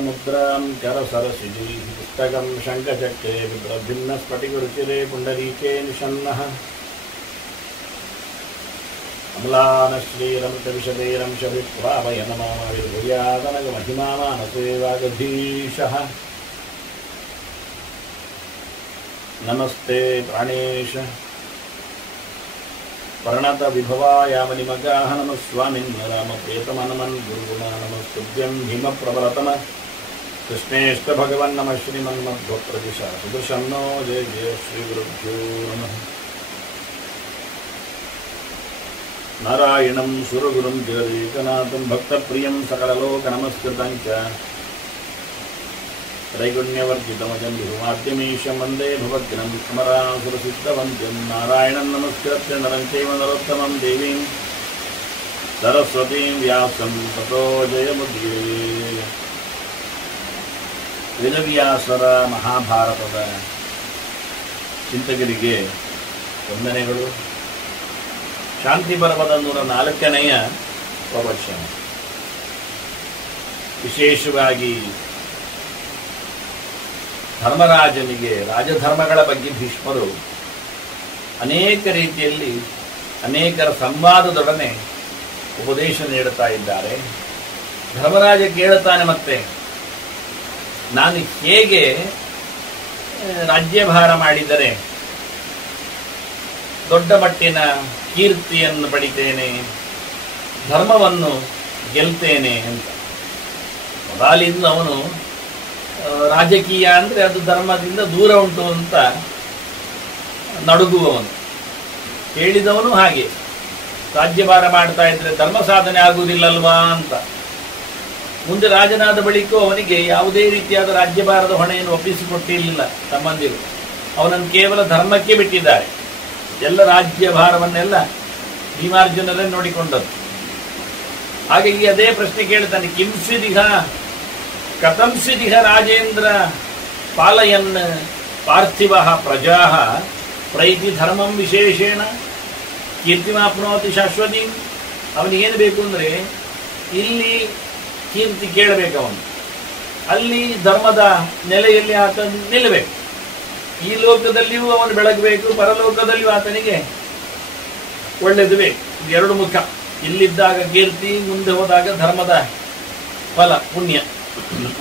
मुद्रां करसरसिजी पुस्तकं शङ्खचक्रे विप्रभिन्नस्फटिकरुचिरे पुण्डरीके निषन्नः अम्लानश्रीरमृतविशदैरंशभिप्रावय नमाविर्भूयादनगमहिमामानसे वागधीशः नमस्ते प्राणेश वर्णत विभवायामनिमगाः नमः स्वामिन् रामप्रियतमनमन् गुरुगुणा नमस्तुभ्यं भीमप्रबलतम कृष्णेष्टभगवन् नमः श्रीमन्मध्वप्रदिशा सुदर्शन्नो जय जय श्रीगुरुभ्यो नमः नारायणं सुरगुरुं जगदेकनाथं भक्तप्रियं सकललोकनमस्कृतं च त्रैगुण्यवर्जितमजं विभुमाद्यमीशं वन्दे भवद्गणं समरासुरसिद्धवन्द्यं नारायणं नमस्कृत्य नरं चैव नरोत्तमं देवीं सरस्वतीं व्यासं ततो जयमुदीरये. ವೇದವ್ಯಾಸರ ಮಹಾಭಾರತದ ಚಿಂತಕರಿಗೆ ವಂದನೆಗಳು. ಶಾಂತಿ ಪರ್ವದ 104ನೆಯ ಪ್ರವಚನ. ವಿಶೇಷವಾಗಿ ಧರ್ಮರಾಜನಿಗೆ ರಾಜಧರ್ಮಗಳ ಬಗ್ಗೆ ಭೀಷ್ಮರು ಅನೇಕ ರೀತಿಯಲ್ಲಿ ಅನೇಕರ ಸಂವಾದದೊಡನೆ ಉಪದೇಶ ನೀಡುತ್ತಾ ಇದ್ದಾರೆ. ಧರ್ಮರಾಜ ಕೇಳುತ್ತಾನೆ, ಮತ್ತೆ ನಾನು ಹೇಗೆ ರಾಜ್ಯಭಾರ ಮಾಡಿದರೆ ದೊಡ್ಡ ಮಟ್ಟಿನ ಕೀರ್ತಿಯನ್ನು ಪಡಿತೇನೆ, ಧರ್ಮವನ್ನು ಗೆಲ್ತೇನೆ ಅಂತ. ಮೊದಲಿಂದ ಅವನು ರಾಜಕೀಯ ಅಂದರೆ ಅದು ಧರ್ಮದಿಂದ ದೂರ ಉಂಟು ಅಂತ ನಡುಗುವವನು. ಹೇಳಿದವನು ಹಾಗೆ, ರಾಜ್ಯಭಾರ ಮಾಡ್ತಾ ಇದ್ರೆ ಧರ್ಮ ಸಾಧನೆ ಆಗುವುದಿಲ್ಲಲ್ವಾ ಅಂತ. ಮುಂದೆ ರಾಜನಾದ ಬಳಿಕ ಅವನಿಗೆ ಯಾವುದೇ ರೀತಿಯಾದ ರಾಜ್ಯಭಾರದ ಹೊಣೆಯನ್ನು ಒಪ್ಪಿಸಿಕೊಟ್ಟಿರಲಿಲ್ಲ ತಮ್ಮಂದಿರು. ಅವನನ್ನು ಕೇವಲ ಧರ್ಮಕ್ಕೆ ಬಿಟ್ಟಿದ್ದಾರೆ. ಎಲ್ಲ ರಾಜ್ಯಭಾರವನ್ನೆಲ್ಲ ಭೀಮಾರ್ಜುನರೇ ನೋಡಿಕೊಂಡದ್ದು. ಹಾಗಾಗಿ ಅದೇ ಪ್ರಶ್ನೆ ಕೇಳ್ತಾನೆ, ಕಿಂಸಿದಿಹ ಕಥಂಸಿದಿಹ ರಾಜೇಂದ್ರ ಪಾಲಯನ್ ಪಾರ್ಥಿವ ಪ್ರಜಾ ಪ್ರೈತಿ ಧರ್ಮಂ ವಿಶೇಷೇಣ ಕೀರ್ತಿಮಾಪ್ನೋತಿ ಶಾಶ್ವತಿ. ಅವನಿಗೇನು ಬೇಕು ಅಂದರೆ ಇಲ್ಲಿ ಕೀರ್ತಿ ಕೇಳಬೇಕವನು, ಅಲ್ಲಿ ಧರ್ಮದ ನೆಲೆಯಲ್ಲಿ ಆತ ನಿಲ್ಲಬೇಕು. ಈ ಲೋಕದಲ್ಲಿಯೂ ಅವನು ಬೆಳಗಬೇಕು, ಪರಲೋಕದಲ್ಲಿಯೂ ಆತನಿಗೆ ಒಳ್ಳೆಯದು ಬೇಕು. ಎರಡು ಮುಖ. ಇಲ್ಲಿದ್ದಾಗ ಕೀರ್ತಿ, ಮುಂದೆ ಹೋದಾಗ ಧರ್ಮದ ಫಲ ಪುಣ್ಯ.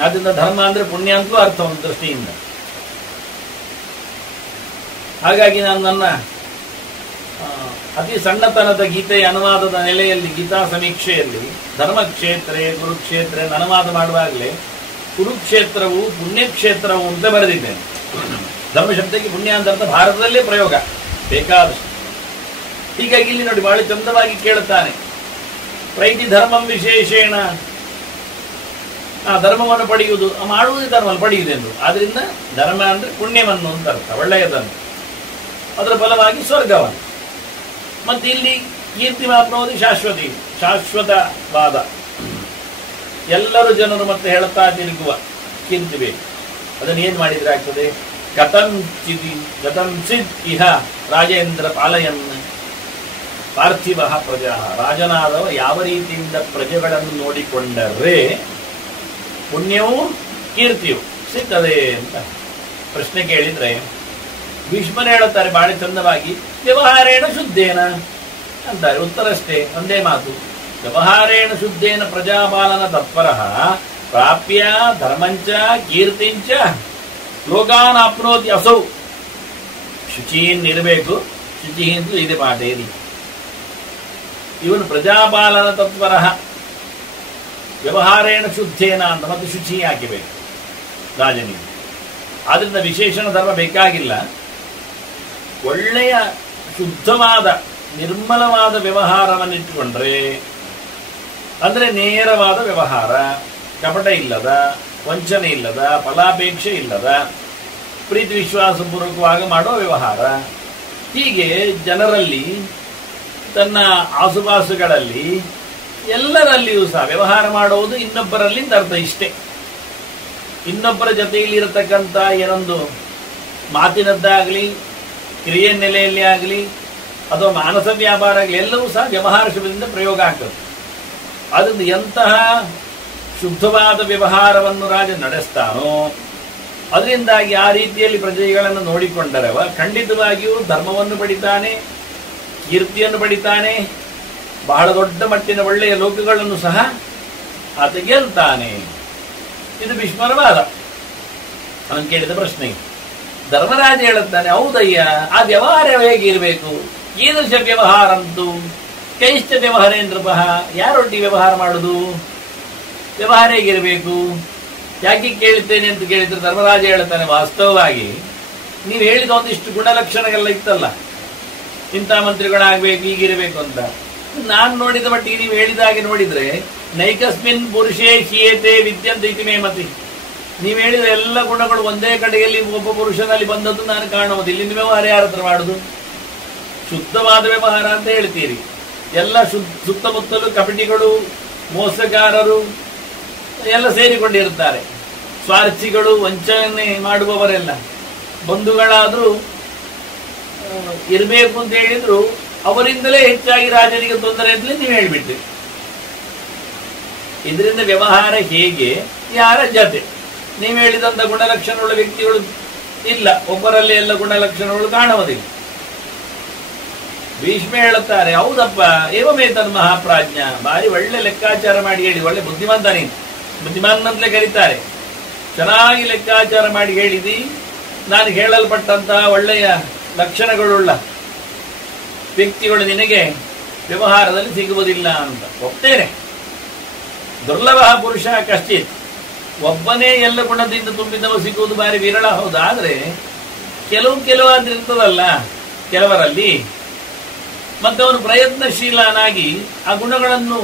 ಆದ್ದರಿಂದ ಧರ್ಮ ಅಂದರೆ ಪುಣ್ಯ ಅಂತಲೂ ಅರ್ಥ ಒಂದು ದೃಷ್ಟಿಯಿಂದ. ಹಾಗಾಗಿ ನಾನು ನನ್ನ ಅತಿ ಸಣ್ಣತನದ ಗೀತೆಯ ಅನುವಾದದ ನೆಲೆಯಲ್ಲಿ ಗೀತಾ ಸಮೀಕ್ಷೆಯಲ್ಲಿ ಧರ್ಮಕ್ಷೇತ್ರೇ ಕುರುಕ್ಷೇತ್ರ ಅನುವಾದ ಮಾಡುವಾಗಲೇ ಕುರುಕ್ಷೇತ್ರವು ಪುಣ್ಯಕ್ಷೇತ್ರವು ಅಂತ ಬರೆದಿದ್ದೇನೆ. ಧರ್ಮಶಬ್ದಕ್ಕೆ ಪುಣ್ಯ ಅಂತ ಅರ್ಥ ಭಾರತದಲ್ಲೇ ಪ್ರಯೋಗ ಬೇಕಾದಷ್ಟು. ಹೀಗಾಗಿ ಇಲ್ಲಿ ನೋಡಿ ಬಹಳ ಚಂದವಾಗಿ ಕೇಳುತ್ತಾನೆ, ಪ್ರೈತಿ ಧರ್ಮಂ ವಿಶೇಷೇಣ. ಆ ಧರ್ಮವನ್ನು ಪಡೆಯುವುದು, ಮಾಡುವುದೇ ಧರ್ಮವನ್ನು ಪಡೆಯುವುದೆಂದು. ಆದ್ರಿಂದ ಧರ್ಮ ಅಂದರೆ ಪುಣ್ಯವನ್ನು ಅಂತ ಅರ್ಥ, ಒಳ್ಳೆಯದನ್ನು, ಅದರ ಫಲವಾಗಿ ಸ್ವರ್ಗವನ್ನು. ಮತ್ತೆ ಇಲ್ಲಿ ಕೀರ್ತಿ ಮಾಪ್ನೋದು ಶಾಶ್ವತಿ, ಶಾಶ್ವತವಾದ ಎಲ್ಲರೂ ಜನರು ಮತ್ತೆ ಹೇಳುತ್ತಾ ತಿರುಗುವ ಕೀರ್ತಿ ಬೇಕು. ಅದನ್ನು ಏನು ಮಾಡಿದ್ರೆ ಆಗ್ತದೆ? ಕಥಂಚಿದ್ ಇಹ ರಾಜೇಂದ್ರ ಪಾಲಯನ್ ಪಾರ್ಥಿವ ಪ್ರಜಾ. ರಾಜನಾದವ ಯಾವ ರೀತಿಯಿಂದ ಪ್ರಜೆಗಳನ್ನು ನೋಡಿಕೊಂಡರೆ ಪುಣ್ಯವೂ ಕೀರ್ತಿಯು ಸಿಗ್ತದೆ ಅಂತ ಪ್ರಶ್ನೆ ಕೇಳಿದ್ರೆ ಭೀಷ್ಮರು ಹೇಳುತ್ತಾರೆ ಬಹಳ ಚಂದವಾಗಿ, ವ್ಯವಹಾರೇಣ ಶುದ್ಧೇನ ಅಂತಾರೆ. ಉತ್ತರಷ್ಟೇ, ಒಂದೇ ಮಾತು. ವ್ಯವಹಾರೇಣ ಶುದ್ಧೇನ ಪ್ರಜಾಪಾಲನ ತತ್ಪರಃ ಪ್ರಾಪ್ಯ ಧರ್ಮಂಚ ಕೀರ್ತಿಂಚ ಲೋಕಾನ್ ಆಪ್ನೋತಿ ಅಸೌ. ಶುಚಿಯನ್ನಿರಬೇಕು, ಶುಚಿ ಅಂತಲೂ ಇದೆ ಪಾಠ ಇಲ್ಲಿ. ಇವನು ಪ್ರಜಾಪಾಲನ ತತ್ಪರಃ ವ್ಯವಹಾರೇಣ ಶುದ್ಧೇನ ಅಂತ ಮತ್ತು ಶುಚಿ ಹಾಕಿಬೇಕು ರಾಜನಿಗೆ. ಆದ್ರಿಂದ ವಿಶೇಷಣ ಧರ್ಮ ಬೇಕಾಗಿಲ್ಲ. ಒಳ್ಳೆಯ ಶುದ್ಧವಾದ ನಿರ್ಮಲವಾದ ವ್ಯವಹಾರವನ್ನಿಟ್ಟುಕೊಂಡ್ರೆ, ಅಂದರೆ ನೇರವಾದ ವ್ಯವಹಾರ, ಕಪಟ ಇಲ್ಲದ, ವಂಚನೆ ಇಲ್ಲದ, ಫಲಾಪೇಕ್ಷೆ ಇಲ್ಲದ, ಪ್ರೀತಿ ವಿಶ್ವಾಸಪೂರ್ವಕವಾಗಿ ಮಾಡುವ ವ್ಯವಹಾರ. ಹೀಗೆ ಜನರಲ್ಲಿ, ತನ್ನ ಆಸುಪಾಸುಗಳಲ್ಲಿ, ಎಲ್ಲರಲ್ಲಿಯೂ ಸಹ ವ್ಯವಹಾರ ಮಾಡುವುದು ಇನ್ನೊಬ್ಬರಲ್ಲಿ ಅರ್ಥ ಇಷ್ಟೇ. ಇನ್ನೊಬ್ಬರ ಜೊತೆಯಲ್ಲಿ ಇರತಕ್ಕಂಥ ಏನೊಂದು ಮಾತಿನದ್ದಾಗಲಿ, ಕ್ರಿಯೆ ನೆಲೆಯಲ್ಲಿ ಆಗಲಿ, ಅಥವಾ ಮಾನಸ ವ್ಯಾಪಾರ ಆಗಲಿ ಎಲ್ಲವೂ ಸಹ ವ್ಯವಹಾರ ಶಬ್ದದಿಂದ ಪ್ರಯೋಗ ಆಗ್ತದೆ. ಅದರಿಂದ ಎಂತಹ ಶುದ್ಧವಾದ ವ್ಯವಹಾರವನ್ನು ರಾಜ ನಡೆಸ್ತಾನೋ ಅದರಿಂದಾಗಿ ಆ ರೀತಿಯಲ್ಲಿ ಪ್ರಜೆಗಳನ್ನು ನೋಡಿಕೊಂಡರವ ಖಂಡಿತವಾಗಿಯೂ ಧರ್ಮವನ್ನು ಪಡಿತಾನೆ, ಕೀರ್ತಿಯನ್ನು ಪಡಿತಾನೆ, ಬಹಳ ದೊಡ್ಡ ಮಟ್ಟಿನ ಒಳ್ಳೆಯ ಲೋಕಗಳನ್ನು ಸಹ ಆತ ಗೆಲ್ತಾನೆ. ಇದು ಭೀಷ್ಮರ ವಾದ. ಅವನು ಕೇಳಿದ ಪ್ರಶ್ನೆ. ಧರ್ಮರಾಜ ಹೇಳುತ್ತಾನೆ, ಹೌದಯ್ಯ, ಆ ವ್ಯವಹಾರ ಹೇಗಿರಬೇಕು? ಕೀದೃಶ ವ್ಯವಹಾರ ಅಂತೂ ಕೈಷ್ಟ ವ್ಯವಹಾರೇಂದ್ರಪಃ, ಯಾರೊಟ್ಟಿಗೆ ವ್ಯವಹಾರ ಮಾಡುದು? ವ್ಯವಹಾರ ಹೇಗಿರಬೇಕು? ಯಾಕೆ ಕೇಳ್ತೇನೆ ಅಂತ ಕೇಳಿದ್ರೆ ಧರ್ಮರಾಜ ಹೇಳ್ತಾನೆ, ವಾಸ್ತವವಾಗಿ ನೀವು ಹೇಳಿದ ಒಂದಿಷ್ಟು ಗುಣಲಕ್ಷಣಗಳೆಲ್ಲ ಇತ್ತಲ್ಲ, ಇಂಥ ಮಂತ್ರಿಗಳಾಗಬೇಕು, ಹೀಗಿರಬೇಕು ಅಂತ. ನಾನು ನೋಡಿದ ಮಟ್ಟಿಗೆ ನೀವು ಹೇಳಿದ ಹಾಗೆ ನೋಡಿದ್ರೆ ನೈಕಸ್ಮಿನ್ ಪುರುಷೇ ಹೀಯತೆ ವಿದ್ಯಂತ ಇತಿ ಮೇ ಮತಿ. ನೀವು ಹೇಳಿದ ಎಲ್ಲ ಗುಣಗಳು ಒಂದೇ ಕಡೆಯಲ್ಲಿ ಒಬ್ಬ ಪುರುಷನಲ್ಲಿ ಬಂದದ್ದು ನಾನು ಕಾಣುವುದು. ಇಲ್ಲಿನ ವ್ಯವಹಾರ ಯಾರ ಹತ್ರ ಮಾಡುದು? ಶುದ್ಧವಾದ ವ್ಯವಹಾರ ಅಂತ ಹೇಳ್ತೀರಿ, ಎಲ್ಲ ಸುತ್ತಮುತ್ತಲು ಕಪಟಿಗಳು, ಮೋಸಗಾರರು ಎಲ್ಲ ಸೇರಿಕೊಂಡಿರುತ್ತಾರೆ. ಸ್ವಾರ್ಥಿಗಳು, ವಂಚನೆ ಮಾಡುವವರೆಲ್ಲ ಬಂಧುಗಳಾದರೂ ಇರಬೇಕು ಅಂತ ಹೇಳಿದ್ರು ಅವರಿಂದಲೇ ಹೆಚ್ಚಾಗಿ ರಾಜನಿಗೆ ತೊಂದರೆ ಅಂತಲೇ ನೀವು ಹೇಳಿಬಿಟ್ರಿ. ಇದರಿಂದ ವ್ಯವಹಾರ ಹೇಗೆ? ಯಾರ ಜೊತೆ? ನೀವು ಹೇಳಿದಂತ ಗುಣಲಕ್ಷಣವುಳ್ಳ ವ್ಯಕ್ತಿಗಳು ಇಲ್ಲ, ಒಬ್ಬರಲ್ಲಿ ಎಲ್ಲ ಗುಣಲಕ್ಷಣಗಳು ಕಾಣುವುದಿಲ್ಲ. ಭೀಷ್ಮ ಹೇಳುತ್ತಾರೆ, ಹೌದಪ್ಪ, ಏವಮೇತನ್ ಮಹಾಪ್ರಾಜ್ಞ, ಭಾರಿ ಒಳ್ಳೆ ಲೆಕ್ಕಾಚಾರ ಮಾಡಿ ಹೇಳಿ, ಒಳ್ಳೆ ಬುದ್ಧಿವಂತ ನೀನು, ಬುದ್ಧಿಮಾನ್ ಅಂತಲೇ ಕರೀತಾರೆ. ಚೆನ್ನಾಗಿ ಲೆಕ್ಕಾಚಾರ ಮಾಡಿ ಹೇಳಿದಿ. ನಾನು ಹೇಳಲ್ಪಟ್ಟಂತಹ ಒಳ್ಳೆಯ ಲಕ್ಷಣಗಳುಳ್ಳ ವ್ಯಕ್ತಿಗಳು ನಿನಗೆ ವ್ಯವಹಾರದಲ್ಲಿ ಸಿಗುವುದಿಲ್ಲ ಅಂತ ಒಪ್ತೇನೆ. ದುರ್ಲಭ ಪುರುಷ ಕಶ್ಚಿತ್, ಒಬ್ಬನೇ ಎಲ್ಲ ಗುಣದಿಂದ ತುಂಬಿದವ ಸಿಗುವುದು ಬಾರಿ ವಿರಳ. ಹೌದು, ಆದ್ರೆ ಕೆಲವಾದ್ರೆ ಇರ್ತದಲ್ಲ ಕೆಲವರಲ್ಲಿ, ಮತ್ತೆ ಅವನು ಪ್ರಯತ್ನಶೀಲನಾಗಿ ಆ ಗುಣಗಳನ್ನು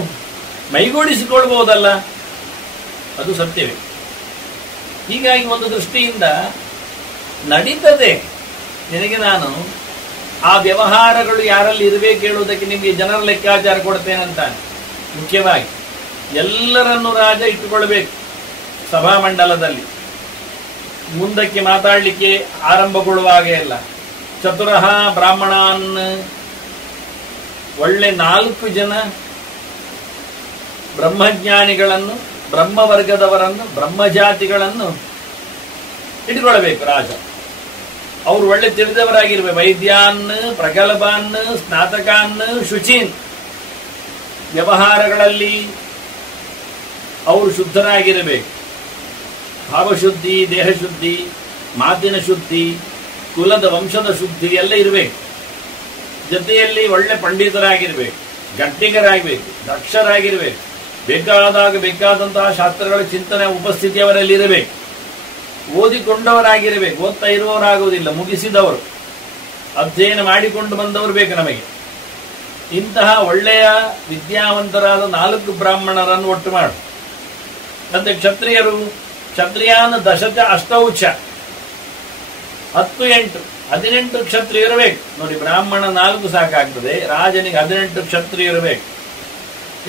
ಮೈಗೂಡಿಸಿಕೊಳ್ಬಹುದಲ್ಲ, ಅದು ಸತ್ಯವೇ. ಹೀಗಾಗಿ ಒಂದು ದೃಷ್ಟಿಯಿಂದ ನಡೀತದೆ. ನಿನಗೆ ನಾನು ಆ ವ್ಯವಹಾರಗಳು ಯಾರಲ್ಲಿ ಇರಬೇಕು ಹೇಳುವುದಕ್ಕೆ ನಿಮಗೆ ಜನರ ಲೆಕ್ಕಾಚಾರ ಕೊಡ್ತೇನಂತಾನೆ. ಮುಖ್ಯವಾಗಿ ಎಲ್ಲರನ್ನು ರಾಜ ಇಟ್ಟುಕೊಳ್ಬೇಕು ಸಭಾಮಂಡಲದಲ್ಲಿ. ಮುಂದಕ್ಕೆ ಮಾತಾಡಲಿಕ್ಕೆ ಆರಂಭಗೊಳ್ಳುವಾಗೆ ಎಲ್ಲ ಚತುರಃ ಬ್ರಾಹ್ಮಣಾನ್, ಒಳ್ಳೆ 4 ಜನ ಬ್ರಹ್ಮಜ್ಞಾನಿಗಳನ್ನು, ಬ್ರಹ್ಮವರ್ಗದವರನ್ನು, ಬ್ರಹ್ಮಜಾತಿಗಳನ್ನು ಇಟ್ಕೊಳ್ಬೇಕು ರಾಜ. ಅವರು ಒಳ್ಳೆ ತಿಳಿದವರಾಗಿರ್ಬೇಕು. ವೈದ್ಯಾನ್, ಪ್ರಗಲ್ಭಾನ್, ಸ್ನಾತಕಾನ್, ಶುಚೀನ್. ವ್ಯವಹಾರಗಳಲ್ಲಿ ಅವರು ಶುದ್ಧರಾಗಿರಬೇಕು. ಭಾವಶುದ್ಧಿ, ದೇಹಶುದ್ಧಿ, ಮಾತಿನ ಶುದ್ಧಿ, ಕುಲದ ವಂಶದ ಶುದ್ಧಿ ಎಲ್ಲ ಇರಬೇಕು. ಜೊತೆಯಲ್ಲಿ ಒಳ್ಳೆ ಪಂಡಿತರಾಗಿರ್ಬೇಕು, ಗಟ್ಟಿಗರಾಗಬೇಕು, ದಕ್ಷರಾಗಿರ್ಬೇಕು. ಬೇಕಾದಂತಹ ಶಾಸ್ತ್ರಗಳ ಚಿಂತನೆ ಉಪಸ್ಥಿತಿ ಅವರಲ್ಲಿ ಇರಬೇಕು. ಓದಿಕೊಂಡವರಾಗಿರಬೇಕು, ಓದ್ತಾ ಇರುವವರಾಗುವುದಿಲ್ಲ, ಮುಗಿಸಿದವರು, ಅಧ್ಯಯನ ಮಾಡಿಕೊಂಡು ಬಂದವರು ಬೇಕು ನಮಗೆ. ಇಂತಹ ಒಳ್ಳೆಯ ವಿದ್ಯಾವಂತರಾದ 4 ಬ್ರಾಹ್ಮಣರನ್ನು ಒಟ್ಟು ಮಾಡು. ಮತ್ತೆ ಕ್ಷತ್ರಿಯರು, ಕ್ಷತ್ರಿಯಾನ ದಶಚ ಅಷ್ಟೌಚ, 10, 18 ಕ್ಷತ್ರಿಯರು ಬೇಕು. ನೋಡಿ, ಬ್ರಾಹ್ಮಣ 4 ಸಾಕಾಗ್ತದೆ, ರಾಜನಿಗೆ 18 ಕ್ಷತ್ರಿಯರು ಬೇಕು.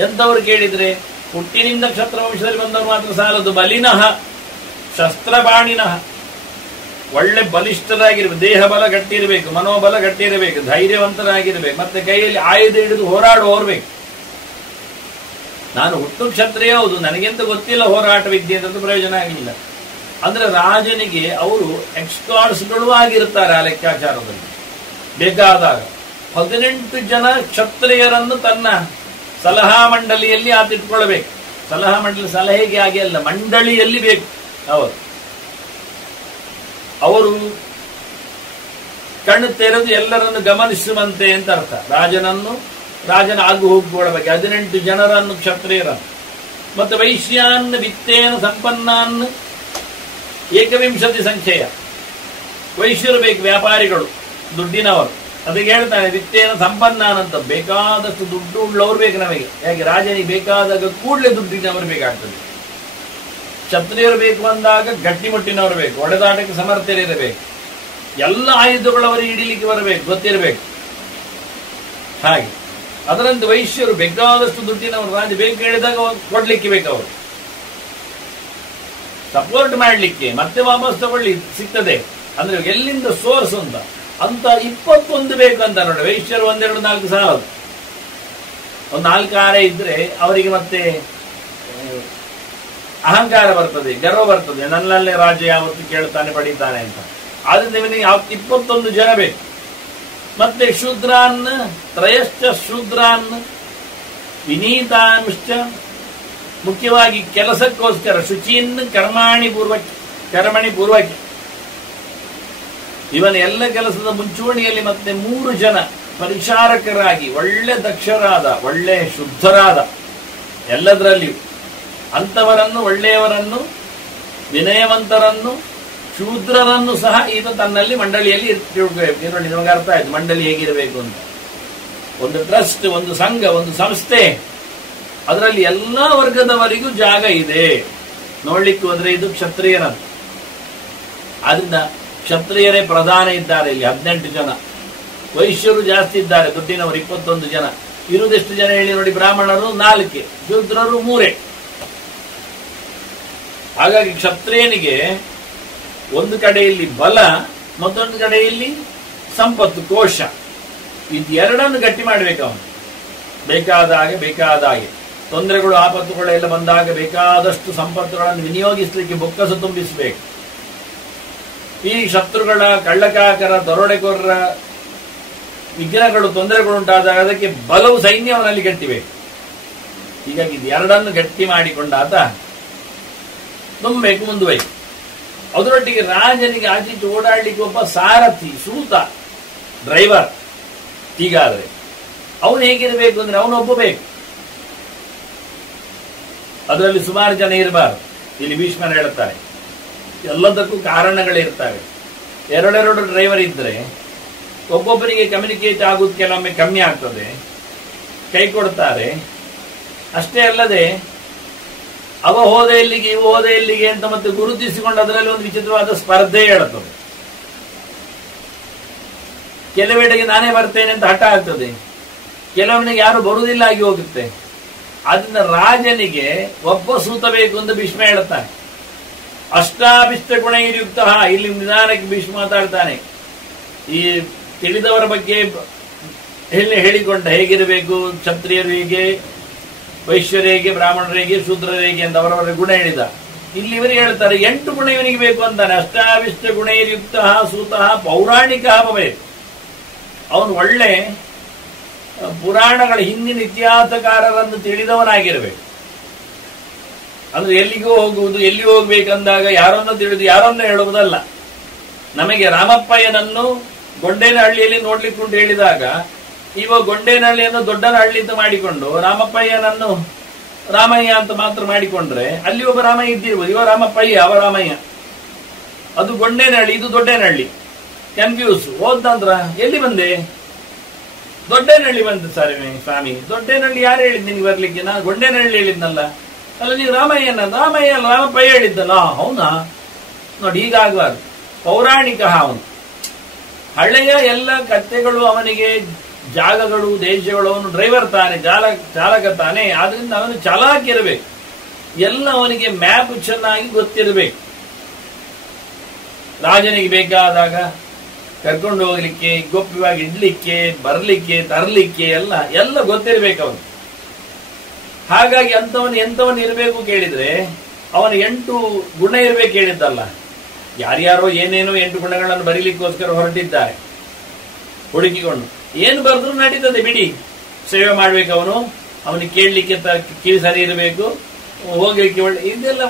ಎಂಥವ್ರು ಕೇಳಿದ್ರೆ ಹುಟ್ಟಿನಿಂದ ಕ್ಷತ್ರ ವಂಶದಲ್ಲಿ ಬಂದವರು ಮಾತ್ರ ಸಾಲದು. ಬಲಿನಃ ಶಸ್ತ್ರಬಾಣಿನಃ, ಒಳ್ಳೆ ಬಲಿಷ್ಠರಾಗಿರ್ಬೇಕು, ದೇಹ ಬಲ ಗಟ್ಟಿರಬೇಕು, ಮನೋಬಲ ಗಟ್ಟಿರಬೇಕು, ಧೈರ್ಯವಂತರಾಗಿರ್ಬೇಕು, ಮತ್ತೆ ಕೈಯಲ್ಲಿ ಆಯುಧ ಹಿಡಿದು ಹೋರಾಡುವವರು ಬೇಕು. ನಾನು ಹುಟ್ಟು ಕ್ಷತ್ರಿಯ, ಹೌದು, ನನಗೆಂತ ಗೊತ್ತಿಲ್ಲ ಹೋರಾಟ ವಿದ್ಯೆ ಅಂತ ಪ್ರಯೋಜನ ಆಗಲಿಲ್ಲ. ಅಂದ್ರೆ ರಾಜನಿಗೆ ಅವರು ಎಕ್ಸ್ಪರ್ಟ್ಸ್ಗಳು ಆಗಿರ್ತಾರೆ ಆ ಲೆಕ್ಕಾಚಾರದಲ್ಲಿ. ಬೇಕಾದಾಗ 18 ಜನ ಕ್ಷತ್ರಿಯರನ್ನು ತನ್ನ ಸಲಹಾ ಮಂಡಳಿಯಲ್ಲಿ ಆತಿಟ್ಕೊಳ್ಬೇಕು. ಸಲಹಾ ಮಂಡಳಿ ಸಲಹೆಗೆ ಆಗಿ ಅಲ್ಲ, ಮಂಡಳಿಯಲ್ಲಿ ಬೇಕು ಅವರು ಕಣ್ಣು ತೆರೆದು ಎಲ್ಲರನ್ನು ಗಮನಿಸುವಂತೆ ಅಂತ ಅರ್ಥ. ರಾಜನ ಆಗು ಹೋಗುಗಳ ಬಗ್ಗೆ 18 ಜನರನ್ನು ಕ್ಷತ್ರಿಯರನ್ನು, ಮತ್ತೆ ವೈಶ್ಯಾನ್ ವಿತ್ತೇನ ಸಂಪನ್ನಾನ್ 21 ಸಂಖ್ಯೆಯ ವೈಶ್ಯರು ಬೇಕು, ವ್ಯಾಪಾರಿಗಳು, ದುಡ್ಡಿನವರು. ಅದಕ್ಕೆ ಹೇಳ್ತಾನೆ ವಿತ್ತೇನ ಸಂಪನ್ನಾನ್ ಅಂತ. ಬೇಕಾದಷ್ಟು ದುಡ್ಡು ಉಳ್ಳವರು ಬೇಕು ನಮಗೆ. ಯಾಕೆ? ರಾಜನಿಗೆ ಬೇಕಾದಾಗ ಕೂಡಲೇ ದುಡ್ಡಿನವರು ಬೇಕಾಗ್ತದೆ. ಕ್ಷತ್ರಿಯರು ಬೇಕು ಅಂದಾಗ ಗಟ್ಟಿಮುಟ್ಟಿನವರು ಬೇಕು, ಒಡೆದಾಟಕ್ಕೆ ಸಮರ್ಥರಿರಬೇಕು, ಎಲ್ಲ ಆಯುಧಗಳವರು ಹಿಡಿಲಿಕ್ಕೆ ಬರಬೇಕು, ಗೊತ್ತಿರಬೇಕು. ಹಾಗೆ ಅದರಂತೆ ವೈಶ್ಯರು ಬೇಕಾದಷ್ಟು ದುಡ್ಡಿನವರು. ರಾಜ ಬೇಕು ಹೇಳಿದಾಗ ಕೊಡ್ಲಿಕ್ಕೆ ಬೇಕು, ಅವರು ಸಪೋರ್ಟ್ ಮಾಡಲಿಕ್ಕೆ, ಮತ್ತೆ ವಾಪಸ್ ತಗೊಳ್ಳಿ ಸಿಗ್ತದೆ. ಅಂದ್ರೆ ಎಲ್ಲಿಂದ ಸೋರ್ಸ್ ಅಂತ ಅಂತ 21 ಬೇಕು ಅಂತ ನೋಡಿ. ವೈಶ್ಯರು 1, 2, 4 ಸಾಲದು. ಒಂದು 4 ಆರೆ ಇದ್ರೆ ಅವರಿಗೆ ಮತ್ತೆ ಅಹಂಕಾರ ಬರ್ತದೆ, ಗರ್ವ ಬರ್ತದೆ, ನನ್ನಲ್ಲೇ ರಾಜ ಯಾವತ್ತು ಕೇಳ್ತಾನೆ ಪಡೀತಾನೆ ಅಂತ. ಆದ್ರಿಂದ ಇವನಿಗೆ 21 ಜನ ಬೇಕು. ಮತ್ತೆ ಶೂದ್ರಾನ್ ತ್ರಯಶ್ಚ ಶೂದ್ರಾನ್ ವಿನೀತಾಂಶ್ಚ, ಮುಖ್ಯವಾಗಿ ಕೆಲಸಕ್ಕೋಸ್ಕರ ಶುಚೀನ್ ಕರ್ಮಣಿ ಪೂರ್ವಕ್ಕೆ ಇವನ ಎಲ್ಲ ಕೆಲಸದ ಮುಂಚೂಣಿಯಲ್ಲಿ ಮತ್ತೆ 3 ಜನ ಪರಿಚಾರಕರಾಗಿ ಒಳ್ಳೆ ದಕ್ಷರಾದ, ಒಳ್ಳೆ ಶುದ್ಧರಾದ, ಎಲ್ಲದರಲ್ಲಿಯೂ ಅಂಥವರನ್ನು, ಒಳ್ಳೆಯವರನ್ನು, ವಿನಯವಂತರನ್ನು, ಶೂದ್ರರನ್ನು ಸಹ ಈತ ತನ್ನಲ್ಲಿ ಮಂಡಳಿಯಲ್ಲಿ ಇಟ್ಕೊಳ್ಬೇಕು. ನಿಮಗೆ ಅರ್ಥ ಆಯ್ತು ಮಂಡಳಿ ಹೇಗಿರಬೇಕು ಅಂತ. ಒಂದು ಟ್ರಸ್ಟ್, ಒಂದು ಸಂಘ, ಒಂದು ಸಂಸ್ಥೆ, ಅದರಲ್ಲಿ ಎಲ್ಲಾ ವರ್ಗದವರಿಗೂ ಜಾಗ ಇದೆ. ನೋಡ್ಲಿಕ್ಕೆ ಹೋದ್ರೆ ಇದು ಕ್ಷತ್ರಿಯರದ್ದು. ಆದ್ರಿಂದ ಕ್ಷತ್ರಿಯರೇ ಪ್ರಧಾನ ಇದ್ದಾರೆ ಇಲ್ಲಿ 18 ಜನ. ವೈಶ್ಯರು ಜಾಸ್ತಿ ಇದ್ದಾರೆ, ದುಡ್ಡಿನವರು 21 ಜನ. ಇರುವುದೆಷ್ಟು ಜನ ಹೇಳಿ ನೋಡಿ? ಬ್ರಾಹ್ಮಣರು 4, ಶೂದ್ರರು 3. ಹಾಗಾಗಿ ಕ್ಷತ್ರಿಯನಿಗೆ ಒಂದು ಕಡೆಯಲ್ಲಿ ಬಲ, ಮತ್ತೊಂದು ಕಡೆಯಲ್ಲಿ ಸಂಪತ್ತು, ಕೋಶ, ಇದೆರಡನ್ನು ಗಟ್ಟಿ ಮಾಡಬೇಕು ಅವನು. ಬೇಕಾದ ಹಾಗೆ ತೊಂದರೆಗಳು, ಆಪತ್ತುಗಳೆಲ್ಲ ಬಂದಾಗ ಬೇಕಾದಷ್ಟು ಸಂಪತ್ತುಗಳನ್ನು ವಿನಿಯೋಗಿಸಲಿಕ್ಕೆ ಬೊಕ್ಕಸ ತುಂಬಿಸಬೇಕು. ಈ ಶತ್ರುಗಳ, ಕಳ್ಳಕಾಕರ, ದರೋಡೆಕೋರರ ವಿಘ್ನಗಳು, ತೊಂದರೆಗಳುಂಟಾದಾಗ ಅದಕ್ಕೆ ಬಲವು ಸೈನ್ಯವನಲ್ಲಿ ಗಟ್ಟಿಬೇಕು. ಹೀಗಾಗಿ ಇದೆರಡನ್ನು ಗಟ್ಟಿ ಮಾಡಿಕೊಂಡಾತ ತುಂಬಬೇಕು, ಮುಂದುವೈಕು. ಅದರೊಟ್ಟಿಗೆ ರಾಜನಿಗೆ ಆಚೀಚೆ ಓಡಾಡ್ಲಿಕ್ಕೆ ಒಬ್ಬ ಸಾರಥಿ, ಸೂತ, ಡ್ರೈವರ್. ಹೀಗಾದ್ರೆ ಅವನು ಹೇಗಿರಬೇಕು ಅಂದ್ರೆ ಅವನೊಬ್ಬ ಬೇಕು. ಅದರಲ್ಲಿ ಸುಮಾರು ಜನ ಇರಬಾರದು. ಇಲ್ಲಿ ಭೀಷ್ಮರು ಹೇಳ್ತಾರೆ ಎಲ್ಲದಕ್ಕೂ ಕಾರಣಗಳಿರ್ತವೆ. 2 ಡ್ರೈವರ್ ಇದ್ರೆ ಒಬ್ಬೊಬ್ಬರಿಗೆ ಕಮ್ಯುನಿಕೇಟ್ ಆಗುವುದು ಕೆಲವೊಮ್ಮೆ ಕಮ್ಮಿ ಆಗ್ತದೆ, ಕೈ ಕೊಡ್ತಾರೆ. ಅಷ್ಟೇ ಅಲ್ಲದೆ ಅವ ಹೋದ ಎಲ್ಲಿಗೆ, ಇವ ಹೋದ ಎಲ್ಲಿಗೆ ಅಂತ ಮತ್ತೆ ಗುರುತಿಸಿಕೊಂಡು ಅದರಲ್ಲಿ ಒಂದು ವಿಚಿತ್ರವಾದ ಸ್ಪರ್ಧೆ ಹೇಳುತ್ತದೆ. ಕೆಲವೆಡೆಗೆ ನಾನೇ ಬರ್ತೇನೆ ಅಂತ ಹಠ ಆಗ್ತದೆ, ಕೆಲವನಿಗೆ ಯಾರು ಬರುವುದಿಲ್ಲ ಆಗಿ ಹೋಗುತ್ತೆ. ಆದ್ರಿಂದ ರಾಜನಿಗೆ ಒಬ್ಬ ಸೂತ ಬೇಕು ಅಂತ ಭೀಷ್ಮ ಹೇಳ್ತಾನೆ. ಅಷ್ಟಾಭಿಷ್ಟ ಗುಣಯುಕ್ತ. ಇಲ್ಲಿ ನಿಧಾನಕ್ಕೆ ಭೀಷ್ಮ ಮಾತಾಡ್ತಾನೆ. ಈ ತಿಳಿದವರ ಬಗ್ಗೆ ಹೇಳಿಕೊಂಡ, ಹೇಗಿರಬೇಕು, ಕ್ಷತ್ರಿಯರು ಹೇಗೆ, ವೈಶ್ಯರು ಹೇಗೆ, ಬ್ರಾಹ್ಮಣರು ಹೇಗೆ, ಶೂದ್ರರು ಹೇಗೆ ಅಂತ ಅವರವರ ಗುಣ ಹೇಳಿದ. ಇಲ್ಲಿ ಇವರಿಗೆ ಹೇಳ್ತಾರೆ 8 ಗುಣ ಇವನಿಗೆ ಬೇಕು ಅಂತಾನೆ. ಅಷ್ಟಾಭಿಷ್ಟ ಗುಣಯುಕ್ತ ಸೂತಃ ಪೌರಾಣಿಕ ಭವೇತ್. ಅವನು ಒಳ್ಳೆ ಪುರಾಣಗಳ ಹಿಂದಿನ ಇತಿಹಾಸಕಾರರನ್ನು ತಿಳಿದವನಾಗಿರಬೇಕು. ಅಂದ್ರೆ ಎಲ್ಲಿಗೂ ಹೋಗುವುದು, ಎಲ್ಲಿ ಹೋಗ್ಬೇಕಂದಾಗ ಯಾರನ್ನು ತಿಳಿದು ಯಾರನ್ನು ಹೇಳುವುದಲ್ಲ. ನಮಗೆ ರಾಮಪ್ಪಯ್ಯನನ್ನು ಗೊಂಡೇನಹಳ್ಳಿಯಲ್ಲಿ ನೋಡ್ಲಿಕ್ಕೆ ಉಂಟು ಹೇಳಿದಾಗ, ಇವ ಗೊಂಡೇನಹಳ್ಳಿಯನ್ನು ದೊಡ್ಡನಹಳ್ಳಿ ಅಂತ ಮಾಡಿಕೊಂಡು ರಾಮಪ್ಪಯ್ಯನನ್ನು ರಾಮಯ್ಯ ಅಂತ ಮಾತ್ರ ಮಾಡಿಕೊಂಡ್ರೆ ಅಲ್ಲಿ ಒಬ್ಬ ರಾಮಯ್ಯ ಇದ್ದಿರ್ಬೋದು. ಇವ ರಾಮಪ್ಪಯ್ಯ, ಅವ ರಾಮಯ್ಯ. ಅದು ಗೊಂಡೇನಹಳ್ಳಿ, ಇದು ದೊಡ್ಡೇನಹಳ್ಳಿ. ಕನ್ಫ್ಯೂಸ್. ಹೋದಂದ್ರ ಎಲ್ಲಿ ಬಂದೆ? ದೊಡ್ಡೇನಹಳ್ಳಿ ಬಂದೆ ಸರ್ ಸ್ವಾಮಿ. ದೊಡ್ಡೇನಹಳ್ಳಿ ಯಾರು ಹೇಳಿದ್ ನಿನ್ಗೆ ಬರ್ಲಿಕ್ಕೆ? ನಾ ಗೊಂಡೇನಹಳ್ಳಿ ಹೇಳಿದ್ನಲ್ಲ. ಅಲ್ಲ ನೀವು ರಾಮಯ್ಯನ? ರಾಮಯ್ಯ ಅಲ್ಲ, ರಾಮಪ್ಪಯ್ಯ ಹೇಳಿದ್ದಲ್ಲ. ಹೌನಾ? ನೋಡಿ, ಹೀಗಾಗಬಾರ್ದು. ಪೌರಾಣಿಕ ಅವನು. ಹಳೆಯ ಎಲ್ಲ ಕಥೆಗಳು ಅವನಿಗೆ, ಜಾಗಗಳು, ದೇಶಗಳು. ಅವನು ಡ್ರೈವರ್ ತಾನೆ, ಚಾಲಕ ತಾನೆ. ಆದ್ರಿಂದ ಅವನು ಚಾಲಾಕಿರಬೇಕು. ಎಲ್ಲ ಅವನಿಗೆ ಮ್ಯಾಪ್ ಚೆನ್ನಾಗಿ ಗೊತ್ತಿರಬೇಕು. ರಾಜನಿಗೆ ಬೇಕಾದಾಗ ಕರ್ಕೊಂಡು ಹೋಗ್ಲಿಕ್ಕೆ, ಗೋಪ್ಯವಾಗಿ ಇಡ್ಲಿಕ್ಕೆ, ಬರ್ಲಿಕ್ಕೆ, ತರಲಿಕ್ಕೆ ಎಲ್ಲ ಗೊತ್ತಿರಬೇಕು ಅವನು. ಹಾಗಾಗಿ ಎಂತವನು ಇರಬೇಕು ಕೇಳಿದ್ರೆ ಅವನು 8 ಗುಣ ಇರಬೇಕು ಹೇಳಿದ್ದಲ್ಲ. ಯಾರ್ಯಾರೋ ಏನೇನೋ 8 ಗುಣಗಳನ್ನು ಬರೀಲಿಕ್ಕೋಸ್ಕರ ಹೊರಟಿದ್ದಾರೆ ಹುಡುಕಿಕೊಂಡು. ಏನು ಬರೆದ್ರು ನಡೀತದೆ ಬಿಡಿ, ಸೇವೆ ಮಾಡ್ಬೇಕು. ಅವನಿಗೆ ಕೇಳಲಿಕ್ಕೆ ಕಿವಿ ಸರಿ ಇರಬೇಕು, ಹೋಗ್ಲಿಕ್ಕೆ ಒಳ್ಳೆ, ಇದೆಲ್ಲ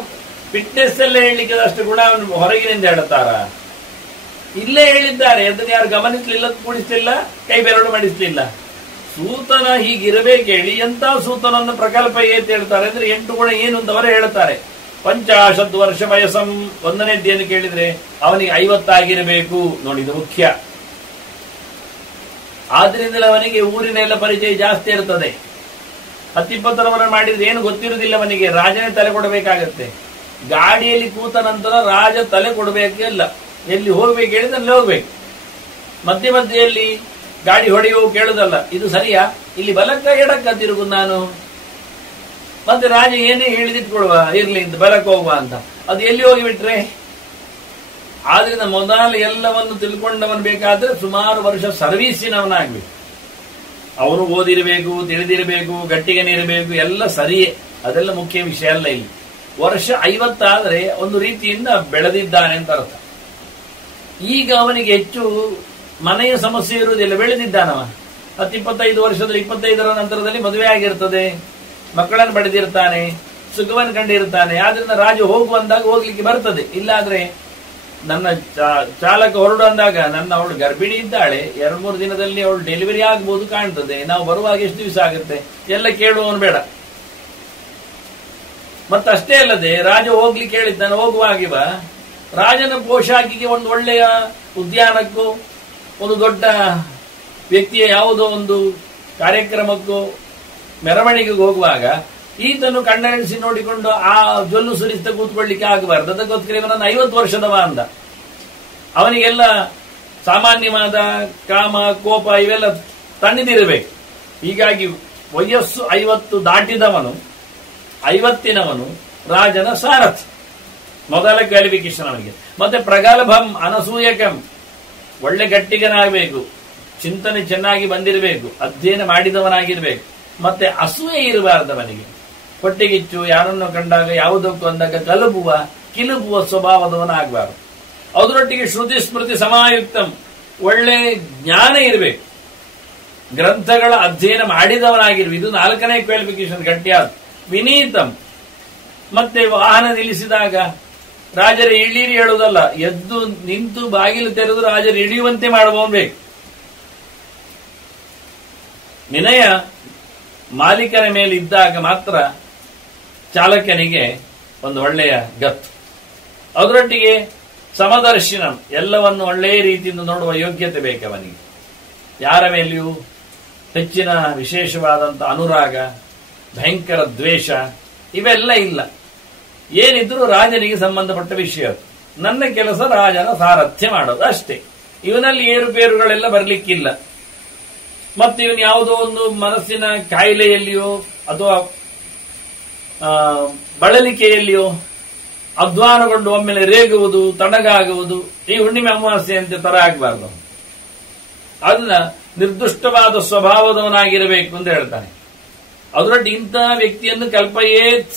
ಫಿಟ್ನೆಸ್ ಎಲ್ಲ ಹೇಳಲಿಕ್ಕೆ ಅಷ್ಟು ಗುಣ ಅವನು ಹೊರಗಿನಿಂದ ಹೇಳ್ತಾರ? ಇಲ್ಲೇ ಹೇಳಿದ್ದಾರೆ. ಅದನ್ನು ಯಾರು ಗಮನಿಸಲಿಲ್ಲ, ಕೂಡಿಸಲಿಲ್ಲ, ಕೈ ಬೆರಳು ಮಾಡಿಸ್ಲಿಲ್ಲ. ಸೂತನ ಹೀಗಿರಬೇಕು ಹೇಳಿ ಎಂತ ಸೂತನನ್ನು ಪ್ರಕಲ್ಪ ಏತ್ ಹೇಳ್ತಾರೆ ಅಂದ್ರೆ 8 ಗುಣ ಏನು ಅಂತ ಅವರೇ ಹೇಳ್ತಾರೆ. 50 ವರ್ಷ ವಯಸ್ಸಂ. 1ನೇದ್ದೇನು ಕೇಳಿದ್ರೆ ಅವನಿಗೆ 50 ಆಗಿರಬೇಕು. ನೋಡಿ, ಇದು ಮುಖ್ಯ. ಆದ್ರಿಂದಲೇ ಅವನಿಗೆ ಊರಿನ ಎಲ್ಲ ಪರಿಚಯ ಜಾಸ್ತಿ ಇರ್ತದೆ. 10-20 ಮಾಡಿದ್ರೆ ಏನು ಗೊತ್ತಿರುವುದಿಲ್ಲ ಅವನಿಗೆ. ರಾಜನೇ ತಲೆ ಕೊಡಬೇಕಾಗತ್ತೆ. ಗಾಡಿಯಲ್ಲಿ ಕೂತ ನಂತರ ರಾಜ ತಲೆ ಕೊಡಬೇಕಿಲ್ಲ. ಎಲ್ಲಿ ಹೋಗ್ಬೇಕು ಹೇಳಿದ್ರೆ ಅಲ್ಲಿ ಹೋಗ್ಬೇಕು. ಮಧ್ಯೆಯಲ್ಲಿ ಗಾಡಿ ಹೊಡೆಯುವ ಕೇಳುದಲ್ಲ, ಇದು ಸರಿಯಾ, ಇಲ್ಲಿ ಬಲಕ್ಕ ಎಡಕ್ಕ ತಿರುಗುದು ನಾನು. ಮತ್ತೆ ರಾಜ ಏನೇ ಹೇಳಿದಿಟ್ಕೊಳುವ, ಇರ್ಲಿ ಬಲಕ್ಕೆ ಹೋಗುವ ಅಂತ. ಅದು ಎಲ್ಲಿ ಹೋಗಿಬಿಟ್ರೆ ಆದ್ರಿಂದ ಮೊದಲು ಎಲ್ಲವನ್ನು ತಿಳ್ಕೊಂಡವನು ಬೇಕಾದ್ರೆ ಸುಮಾರು ವರ್ಷ ಸರ್ವೀಸಿನವನಾಗ್ಬೇಕು. ಅವನು ಓದಿರಬೇಕು, ತಿಳಿದಿರಬೇಕು, ಗಟ್ಟಿಗನಿರಬೇಕು, ಎಲ್ಲ ಸರಿಯೇ, ಅದೆಲ್ಲ ಮುಖ್ಯ ವಿಷಯ ಅಲ್ಲ. ಇಲ್ಲಿ ವರ್ಷ 50 ಆದ್ರೆ ಒಂದು ರೀತಿಯಿಂದ ಬೆಳೆದಿದ್ದಾನೆ ಅಂತ ಅರ್ಥ. ಈಗ ಅವನಿಗೆ ಹೆಚ್ಚು ಮನೆಯ ಸಮಸ್ಯೆ ಇರುವುದಿಲ್ಲ, ಬೆಳೆದಿದ್ದಾನವ. 25 ವರ್ಷದಲ್ಲಿ 25ರ ನಂತರದಲ್ಲಿ ಮದುವೆ ಆಗಿರ್ತದೆ, ಮಕ್ಕಳನ್ನು ಪಡೆದಿರ್ತಾನೆ, ಸುಖವನ್ನು ಕಂಡಿರ್ತಾನೆ. ಆದ್ರಿಂದ ರಾಜ ಹೋಗುವಂದಾಗ ಹೋಗ್ಲಿಕ್ಕೆ ಬರ್ತದೆ. ಇಲ್ಲಾದ್ರೆ ನನ್ನ ಚಾಲಕ ಹೊರಡು ಅಂದಾಗ ನನ್ನ ಅವಳು ಗರ್ಭಿಣಿ ಇದ್ದಾಳೆ, 2-3 ದಿನದಲ್ಲಿ ಅವಳು ಡೆಲಿವರಿ ಆಗ್ಬೋದು ಕಾಣ್ತದೆ, ನಾವು ಬರುವಾಗ ಎಷ್ಟು ದಿವಸ ಆಗುತ್ತೆ ಎಲ್ಲ ಕೇಳುವವನು ಬೇಡ. ಮತ್ತಷ್ಟೇ ಅಲ್ಲದೆ ರಾಜ ಹೋಗ್ಲಿಕ್ಕೆ ಹೇಳಿದ್ದಾನೆ, ಹೋಗುವಾಗಿವ ರಾಜನ ಪೋಷಾಕಿಗೆ ಒಂದು ಒಳ್ಳೆಯ ಉದ್ಯಾನಕ್ಕೂ ಒಂದು ದೊಡ್ಡ ವ್ಯಕ್ತಿಯ ಯಾವುದೋ ಒಂದು ಕಾರ್ಯಕ್ರಮಕ್ಕೂ ಮೆರವಣಿಗೆಗೆ ಹೋಗುವಾಗ ಈತನು ಕಣ್ಣೆಣಿಸಿ ನೋಡಿಕೊಂಡು ಆ ಜೊಲ್ಲು ಸುರಿಸ್ತಾ ಕೂತ್ಕೊಳ್ಳಿಕ್ಕೆ ಆಗಬಾರ್ದು. ಅದಕ್ಕೋಸ್ಕರ ಇವನನ್ನು 50 ವರ್ಷದವ ಅಂದ. ಅವನಿಗೆಲ್ಲ ಸಾಮಾನ್ಯವಾದ ಕಾಮ, ಕೋಪ ಇವೆಲ್ಲ ತಣ್ಣಿದಿರಬೇಕು. ಹೀಗಾಗಿ ವಯಸ್ಸು 50 ದಾಟಿದವನು, 50ನವನು ರಾಜನ ಸಾರಥಿ. ಮೊದಲ ಕ್ವಾಲಿಫಿಕೇಶನ್ ಅವನಿಗೆ. ಮತ್ತೆ ಪ್ರಗಲ್ಭಂ ಅನಸೂಯಕಂ, ಒಳ್ಳೆ ಗಟ್ಟಿಗನಾಗಬೇಕು, ಚಿಂತನೆ ಚೆನ್ನಾಗಿ ಬಂದಿರಬೇಕು, ಅಧ್ಯಯನ ಮಾಡಿದವನಾಗಿರ್ಬೇಕು. ಮತ್ತೆ ಅಸೂಯೆ ಇರಬಾರ್ದವನಿಗೆ. ಹೊಟ್ಟೆಗಿಚ್ಚು, ಯಾರನ್ನು ಕಂಡಾಗ ಯಾವುದಕ್ಕೂ ಅಂದಾಗ ಕಿಲುಬುವ ಸ್ವಭಾವದವನಾಗಬಾರದು. ಅದರೊಟ್ಟಿಗೆ ಶ್ರುತಿ ಸ್ಮೃತಿ ಸಮಾಯುಕ್ತಂ, ಒಳ್ಳೆ ಜ್ಞಾನ ಇರಬೇಕು, ಗ್ರಂಥಗಳ ಅಧ್ಯಯನ ಮಾಡಿದವನಾಗಿರ್ಬೇಕು. ಇದು 4ನೇ ಕ್ವಾಲಿಫಿಕೇಶನ್ ಗಟ್ಟಿಯಾದ. ವಿನೀತಂ, ಮತ್ತೆ ವಾಹನ ನಿಲ್ಲಿಸಿದಾಗ ರಾಜರ ಇಳೀರಿ ಹೇಳುವುದಲ್ಲ, ಎದ್ದು ನಿಂತು ಬಾಗಿಲು ತೆರೆದು ರಾಜರು ಇಳಿಯುವಂತೆ ಮಾಡುವವನು ಬೇಕು. ವಿನಯ ಮಾಲೀಕನ ಮೇಲೆ ಇದ್ದಾಗ ಮಾತ್ರ ಚಾಲಕನಿಗೆ ಒಂದು ಒಳ್ಳೆಯ ಗತ್ತು. ಅದರೊಟ್ಟಿಗೆ ಸಮದರ್ಶಿನಂ, ಎಲ್ಲವನ್ನು ಒಳ್ಳೆಯ ರೀತಿಯಿಂದ ನೋಡುವ ಯೋಗ್ಯತೆ ಬೇಕವನಿಗೆ. ಯಾರ ಮೇಲೆಯೂ ಹೆಚ್ಚಿನ ವಿಶೇಷವಾದಂಥ ಅನುರಾಗ, ಭಯಂಕರ ದ್ವೇಷ ಇವೆಲ್ಲ ಇಲ್ಲ. ಏನಿದ್ರೂ ರಾಜನಿಗೆ ಸಂಬಂಧಪಟ್ಟ ವಿಷಯ. ನನ್ನ ಕೆಲಸ ರಾಜನ ಸಾರಥ್ಯ ಮಾಡೋದು ಅಷ್ಟೇ. ಇವನಲ್ಲಿ ಏರುಪೇರುಗಳೆಲ್ಲ ಬರಲಿಕ್ಕಿಲ್ಲ. ಮತ್ತೆ ಇವನು ಯಾವುದೋ ಒಂದು ಮನಸ್ಸಿನ ಕಾಯಿಲೆಯಲ್ಲಿಯೋ ಅಥವಾ ಬಳಲಿಕೆಯಲ್ಲಿಯೋ ಅಧ್ವಾನಗೊಂಡು ಒಮ್ಮೆಲೆ ರೇಗುವುದು, ತಣ್ಣಗಾಗುವುದು ಈ ಹುಣ್ಣಿಮೆ ಅಮಾವಾಸ್ಯೆಯಂತೆ ತರ ಆಗಬಾರ್ದು. ಅದನ್ನ ನಿರ್ದುಷ್ಟವಾದ ಸ್ವಭಾವದವನಾಗಿರಬೇಕು ಅಂತ ಹೇಳ್ತಾನೆ. ಅದರೊಟ್ಟಿಗೆ ಇಂತಹ ವ್ಯಕ್ತಿಯನ್ನು ಕಲ್ಪಯೇತ್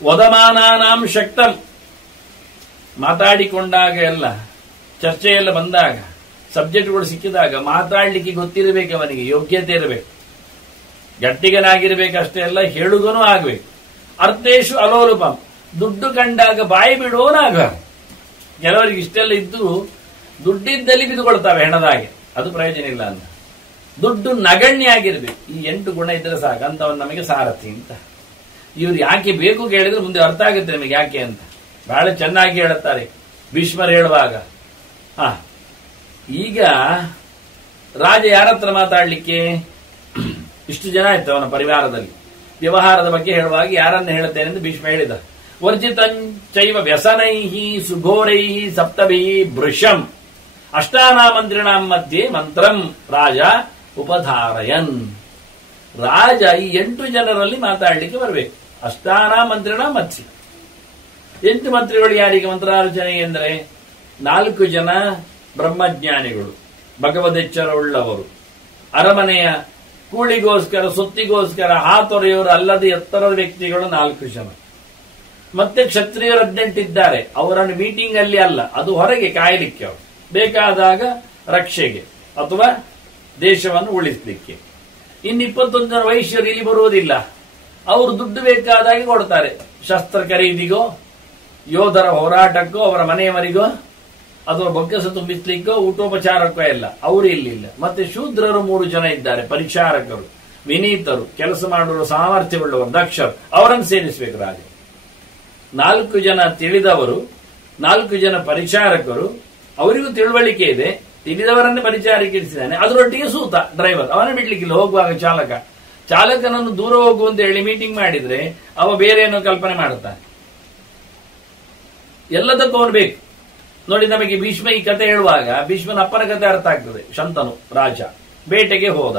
ವದಮಾನಾನಾಂ ಶಕ್ತಂ, ಮಾತಾಡಿಕೊಂಡಾಗ ಎಲ್ಲ ಚರ್ಚೆಯೆಲ್ಲ ಬಂದಾಗ ಸಬ್ಜೆಕ್ಟ್ಗಳು ಸಿಕ್ಕಿದಾಗ ಮಾತಾಡ್ಲಿಕ್ಕೆ ಗೊತ್ತಿರಬೇಕು, ಅವನಿಗೆ ಯೋಗ್ಯತೆ ಇರಬೇಕು, ಗಟ್ಟಿಗನಾಗಿರ್ಬೇಕಷ್ಟೇ ಅಲ್ಲ, ಹೇಳುಗನೂ ಆಗ್ಬೇಕು. ಅರ್ಥೇಶು ಅಲೋಲುಪಂ, ದುಡ್ಡು ಕಂಡಾಗ ಬಾಯಿ ಬಿಡುವನಾಗ. ಕೆಲವರಿಗೆ ಇಷ್ಟೆಲ್ಲ ಇದ್ದು ದುಡ್ಡಿದ್ದಲ್ಲಿ ಬಿದ್ದುಕೊಳ್ತಾವೆ ಹೆಣದಾಗೆ, ಅದು ಪ್ರಯೋಜನ ಇಲ್ಲ ಅಂತ. ದುಡ್ಡು ನಗಣ್ಯ ಆಗಿರ್ಬೇಕು. ಈ 8 ಗುಣ ಇದ್ರೆ ಸಾಕು, ಅಂತವನ್ ನಮಗೆ ಸಾರಥಿ ಅಂತ. ಇವ್ರು ಯಾಕೆ ಬೇಕು ಕೇಳಿದ್ರೆ ಮುಂದೆ ಅರ್ಥ ಆಗುತ್ತೆ ನಮಗೆ ಯಾಕೆ ಅಂತ. ಬಹಳ ಚೆನ್ನಾಗಿ ಹೇಳುತ್ತಾರೆ ಭೀಷ್ಮರು ಹೇಳುವಾಗ. ಈಗ ರಾಜ ಯಾರ ಹತ್ರ ಮಾತಾಡ್ಲಿಕ್ಕೆ? ಇಷ್ಟು ಜನ ಆಯ್ತು ಅವನ ಪರಿವಾರದಲ್ಲಿ. ವ್ಯವಹಾರದ ಬಗ್ಗೆ ಹೇಳುವಾಗ ಯಾರನ್ನ ಹೇಳುತ್ತೇನೆ ಎಂದು ಭೀಷ್ಮ ಹೇಳಿದ. ವರ್ಜಿತಂಚೈವ ವ್ಯಸನೈಹಿ ಸುಘೋರೈಹಿ ಸಪ್ತಭಿಹಿ ಭೃಶಂ ಅಷ್ಟಾನಾಮಂತ್ರಿಣಾಂ ಮಧ್ಯೆ ಮಂತ್ರಂ ರಾಜ ಉಪಧಾರಯನ್. ರಾಜ ಈ 8 ಜನರಲ್ಲಿ ಮಾತಾಡ್ಲಿಕ್ಕೆ ಬರಬೇಕು. ಅಷ್ಟಾನಾಮಂತ್ರಿಣ ಮಧ್ಯೆ 8 ಮಂತ್ರಿಗಳು ಯಾರಿಗೆ ಮಂತ್ರಾಲೋಚನೆ ಎಂದರೆ 4 ಜನ ಬ್ರಹ್ಮಜ್ಞಾನಿಗಳು, ಭಗವದೆಚ್ಚರ ಉಳ್ಳವರು, ಅರಮನೆಯ ಕೂಳಿಗೋಸ್ಕರ ಸೊತ್ತಿಗೋಸ್ಕರ ಹಾತೊರೆಯವರು ಅಲ್ಲದೆ ಎತ್ತರದ ವ್ಯಕ್ತಿಗಳು 4 ಜನ. ಮತ್ತೆ ಕ್ಷತ್ರಿಯರು 18 ಇದ್ದಾರೆ. ಅವರನ್ನು ಮೀಟಿಂಗ್ ಅಲ್ಲಿ ಅಲ್ಲ, ಅದು ಹೊರಗೆ ಕಾಯಲಿಕ್ಕೆ, ಅವರು ಬೇಕಾದಾಗ ರಕ್ಷೆಗೆ ಅಥವಾ ದೇಶವನ್ನು ಉಳಿಸಲಿಕ್ಕೆ. ಇನ್ನು 21 ಜನ ವೈಶ್ಯರು ಇಲ್ಲಿ ಬರುವುದಿಲ್ಲ. ಅವರು ದುಡ್ಡು ಬೇಕಾದಾಗೆ ಕೊಡ್ತಾರೆ, ಶಸ್ತ್ರ ಖರೀದಿಗೋ, ಯೋಧರ ಹೋರಾಟಕ್ಕೋ, ಅವರ ಮನೆಯವರಿಗೋ ಅಥವಾ ಬೊಕ್ಕಸ ತುಂಬಿಸ್ಲಿಕ್ಕೋ, ಊಟೋಪಚಾರಕ್ಕೋ ಎಲ್ಲ ಅವರು ಇಲ್ಲಿಲ್ಲ. ಮತ್ತೆ ಶೂದ್ರರು 3 ಜನ ಇದ್ದಾರೆ, ಪರಿಚಾರಕರು, ವಿನೀತರು, ಕೆಲಸ ಮಾಡುವ ಸಾಮರ್ಥ್ಯವುಳ್ಳವರು, ದಕ್ಷರು. ಅವರನ್ನು ಸೇರಿಸಬೇಕು ರಾಜ. 4 ಜನ ತಿಳಿದವರು, 4 ಜನ ಪರಿಚಾರಕರು, ಅವರಿಗೂ ತಿಳುವಳಿಕೆ ಇದೆ, ತಿಳಿದವರನ್ನೇ ಪರಿಚಾರಕ್ಕೆ ಇರಿಸಿದ್ದಾನೆ. ಅದರೊಟ್ಟಿಗೆ ಸೂತ ಡ್ರೈವರ್, ಅವನ ಬಿಡ್ಲಿಕ್ಕಿಲ್ಲ. ಹೋಗುವಾಗ ಚಾಲಕನನ್ನು ದೂರ ಹೋಗುವಂತ ಹೇಳಿ ಮೀಟಿಂಗ್ ಮಾಡಿದ್ರೆ ಅವ ಬೇರೆ ಏನೋ ಕಲ್ಪನೆ ಮಾಡುತ್ತಾನೆ. ಎಲ್ಲದಕ್ಕೂ ಅವನು ಬೇಕು. ನೋಡಿ, ನಮಗೆ ಭೀಷ್ಮ ಈ ಕಥೆ ಹೇಳುವಾಗ ಭೀಷ್ಮನ ಅಪ್ಪನ ಕಥೆ ಅರ್ಥ ಆಗ್ತದೆ. ಶಂತನು ರಾಜ ಬೇಟೆಗೆ ಹೋದ,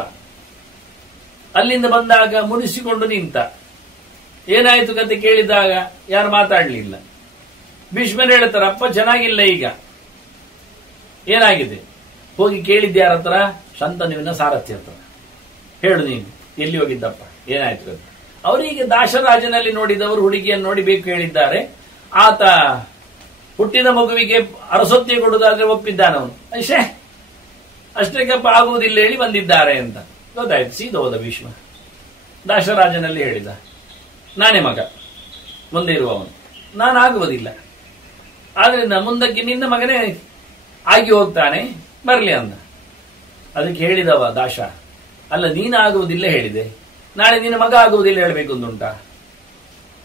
ಅಲ್ಲಿಂದ ಬಂದಾಗ ಮುನಿಸಿಕೊಂಡು ನಿಂತ. ಏನಾಯ್ತು ಕತೆ ಕೇಳಿದಾಗ ಯಾರು ಮಾತಾಡ್ಲಿಲ್ಲ. ಭೀಷ್ಮರು ಹೇಳ್ತಾರೆ, ಅಪ್ಪ ಚೆನ್ನಾಗಿಲ್ಲ, ಈಗ ಏನಾಗಿದೆ? ಹೋಗಿ ಕೇಳಿದ್ದೆ ಯಾರ ಹತ್ರ? ಶಂತನುವಿನ ಸಾರಥಿ ಹತ್ರ. ಹೇಳು ನೀನು ಎಲ್ಲಿ ಹೋಗಿದ್ದಪ್ಪ, ಏನಾಯ್ತು ಅಂತ. ಅವರಿಗೆ ದಾಶರಾಜನಲ್ಲಿ ನೋಡಿದವರು ಹುಡುಗಿಯನ್ನು ನೋಡಿ ಬೇಕು ಹೇಳಿದ್ದಾರೆ. ಆತ ಹುಟ್ಟಿದ ಮಗುವಿಗೆ ಅರಸೊತ್ತಿ ಕೊಡುವುದಾದ್ರೆ ಒಪ್ಪಿದ್ದಾನವನು. ಅಷ್ಟೇಕಪ್ಪ ಆಗುವುದಿಲ್ಲ ಹೇಳಿ ಬಂದಿದ್ದಾರೆ ಅಂತ ಗೊತ್ತಾಯ್ತು. ಸೀದ ಹೋದ ಭೀಷ್ಮ. ದಾಶರಾಜನಲ್ಲಿ ಹೇಳಿದ, ನಾನೇ ಮಗ ಮುಂದೆ ಇರುವವನು, ನಾನಾಗುವುದಿಲ್ಲ, ಆದ್ರಿಂದ ಮುಂದಕ್ಕೆ ನಿನ್ನ ಮಗನೇ ಆಗಿ ಹೋಗ್ತಾನೆ, ಬರಲಿ ಅಂದ. ಅದಕ್ಕೆ ಹೇಳಿದವ ದಾಶ, ಅಲ್ಲ ನೀನಾಗುವುದಿಲ್ಲ ಹೇಳಿದೆ, ನಾಳೆ ನಿನ್ನ ಮಗ ಆಗುವುದಿಲ್ಲ ಹೇಳಬೇಕು ಅಂದುಂಟಾ?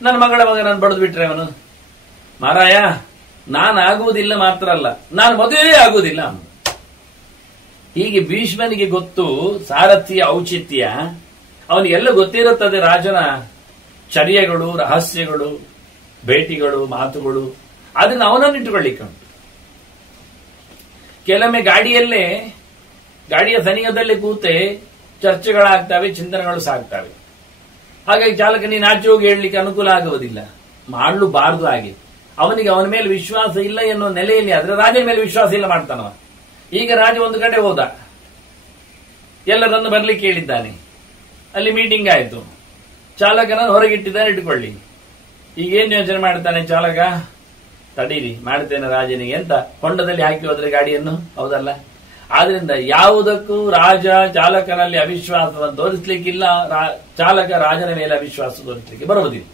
ನನ್ನ ಮಗಳ ಮಗ ನಾನು ಬಡದು ಬಿಟ್ರೆ ಅವನು, ಮಾರಾಯ ನಾನಾಗುವುದಿಲ್ಲ ಮಾತ್ರ ಅಲ್ಲ, ನಾನು ಮದುವೆ ಆಗುವುದಿಲ್ಲ. ಹೀಗೆ ಭೀಷ್ಮನಿಗೆ ಗೊತ್ತು ಸಾರಥಿಯ ಔಚಿತ್ಯ, ಅವನಿಗೆಲ್ಲ ಗೊತ್ತಿರುತ್ತದೆ ರಾಜನ ಚರ್ಯಗಳು, ರಹಸ್ಯಗಳು, ಭೇಟಿಗಳು, ಮಾತುಗಳು. ಅದನ್ನು ಅವನನ್ನು ಇಟ್ಟುಕೊಳ್ಳಿಕ್ಕೆ ಉಂಟು. ಕೆಲವೊಮ್ಮೆ ಗಾಡಿಯ ಸನಿಹದಲ್ಲೇ ಕೂತೆ ಚರ್ಚೆಗಳಾಗ್ತವೆ, ಚಿಂತನೆಗಳು ಸಾಗ್ತವೆ. ಹಾಗಾಗಿ ಚಾಲಕ ನೀನು ಆಚೆ ಹೋಗಿ ಹೇಳಲಿಕ್ಕೆ ಅನುಕೂಲ ಆಗುವುದಿಲ್ಲ, ಮಾಡಲೂಬಾರದು. ಹಾಗೆ ಅವನಿಗೆ ಅವನ ಮೇಲೆ ವಿಶ್ವಾಸ ಇಲ್ಲ ಎನ್ನುವ ನೆಲೆಯಲ್ಲಿ ಆದ್ರೆ ರಾಜನ ಮೇಲೆ ವಿಶ್ವಾಸ ಇಲ್ಲ ಮಾಡ್ತಾನವ. ಈಗ ರಾಜ ಒಂದು ಕಡೆ ಹೋದ, ಎಲ್ಲರನ್ನು ಬರ್ಲಿಕ್ಕೆ ಹೇಳಿದ್ದಾನೆ, ಅಲ್ಲಿ ಮೀಟಿಂಗ್ ಆಯ್ತು, ಚಾಲಕನ ಹೊರಗಿಟ್ಟಿದ್ದಾನೆ ಇಟ್ಕೊಳ್ಳಿ. ಈಗೇನು ಯೋಚನೆ ಮಾಡ್ತಾನೆ ಚಾಲಕ? ತಡೀರಿ ಮಾಡ್ತೇನೆ ರಾಜನಿಗೆ ಅಂತ ಹೊಂಡದಲ್ಲಿ ಹಾಕಿ ಹೋದ್ರೆ ಗಾಡಿಯನ್ನು, ಹೌದಲ್ಲ? ಆದ್ರಿಂದ ಯಾವುದಕ್ಕೂ ರಾಜ ಚಾಲಕನಲ್ಲಿ ಅವಿಶ್ವಾಸವನ್ನು ತೋರಿಸ್ಲಿಕ್ಕಿಲ್ಲ, ಚಾಲಕ ರಾಜನ ಮೇಲೆ ಅವಿಶ್ವಾಸ ತೋರಿಸ್ಲಿಕ್ಕೆ ಬರುವುದಿಲ್ಲ.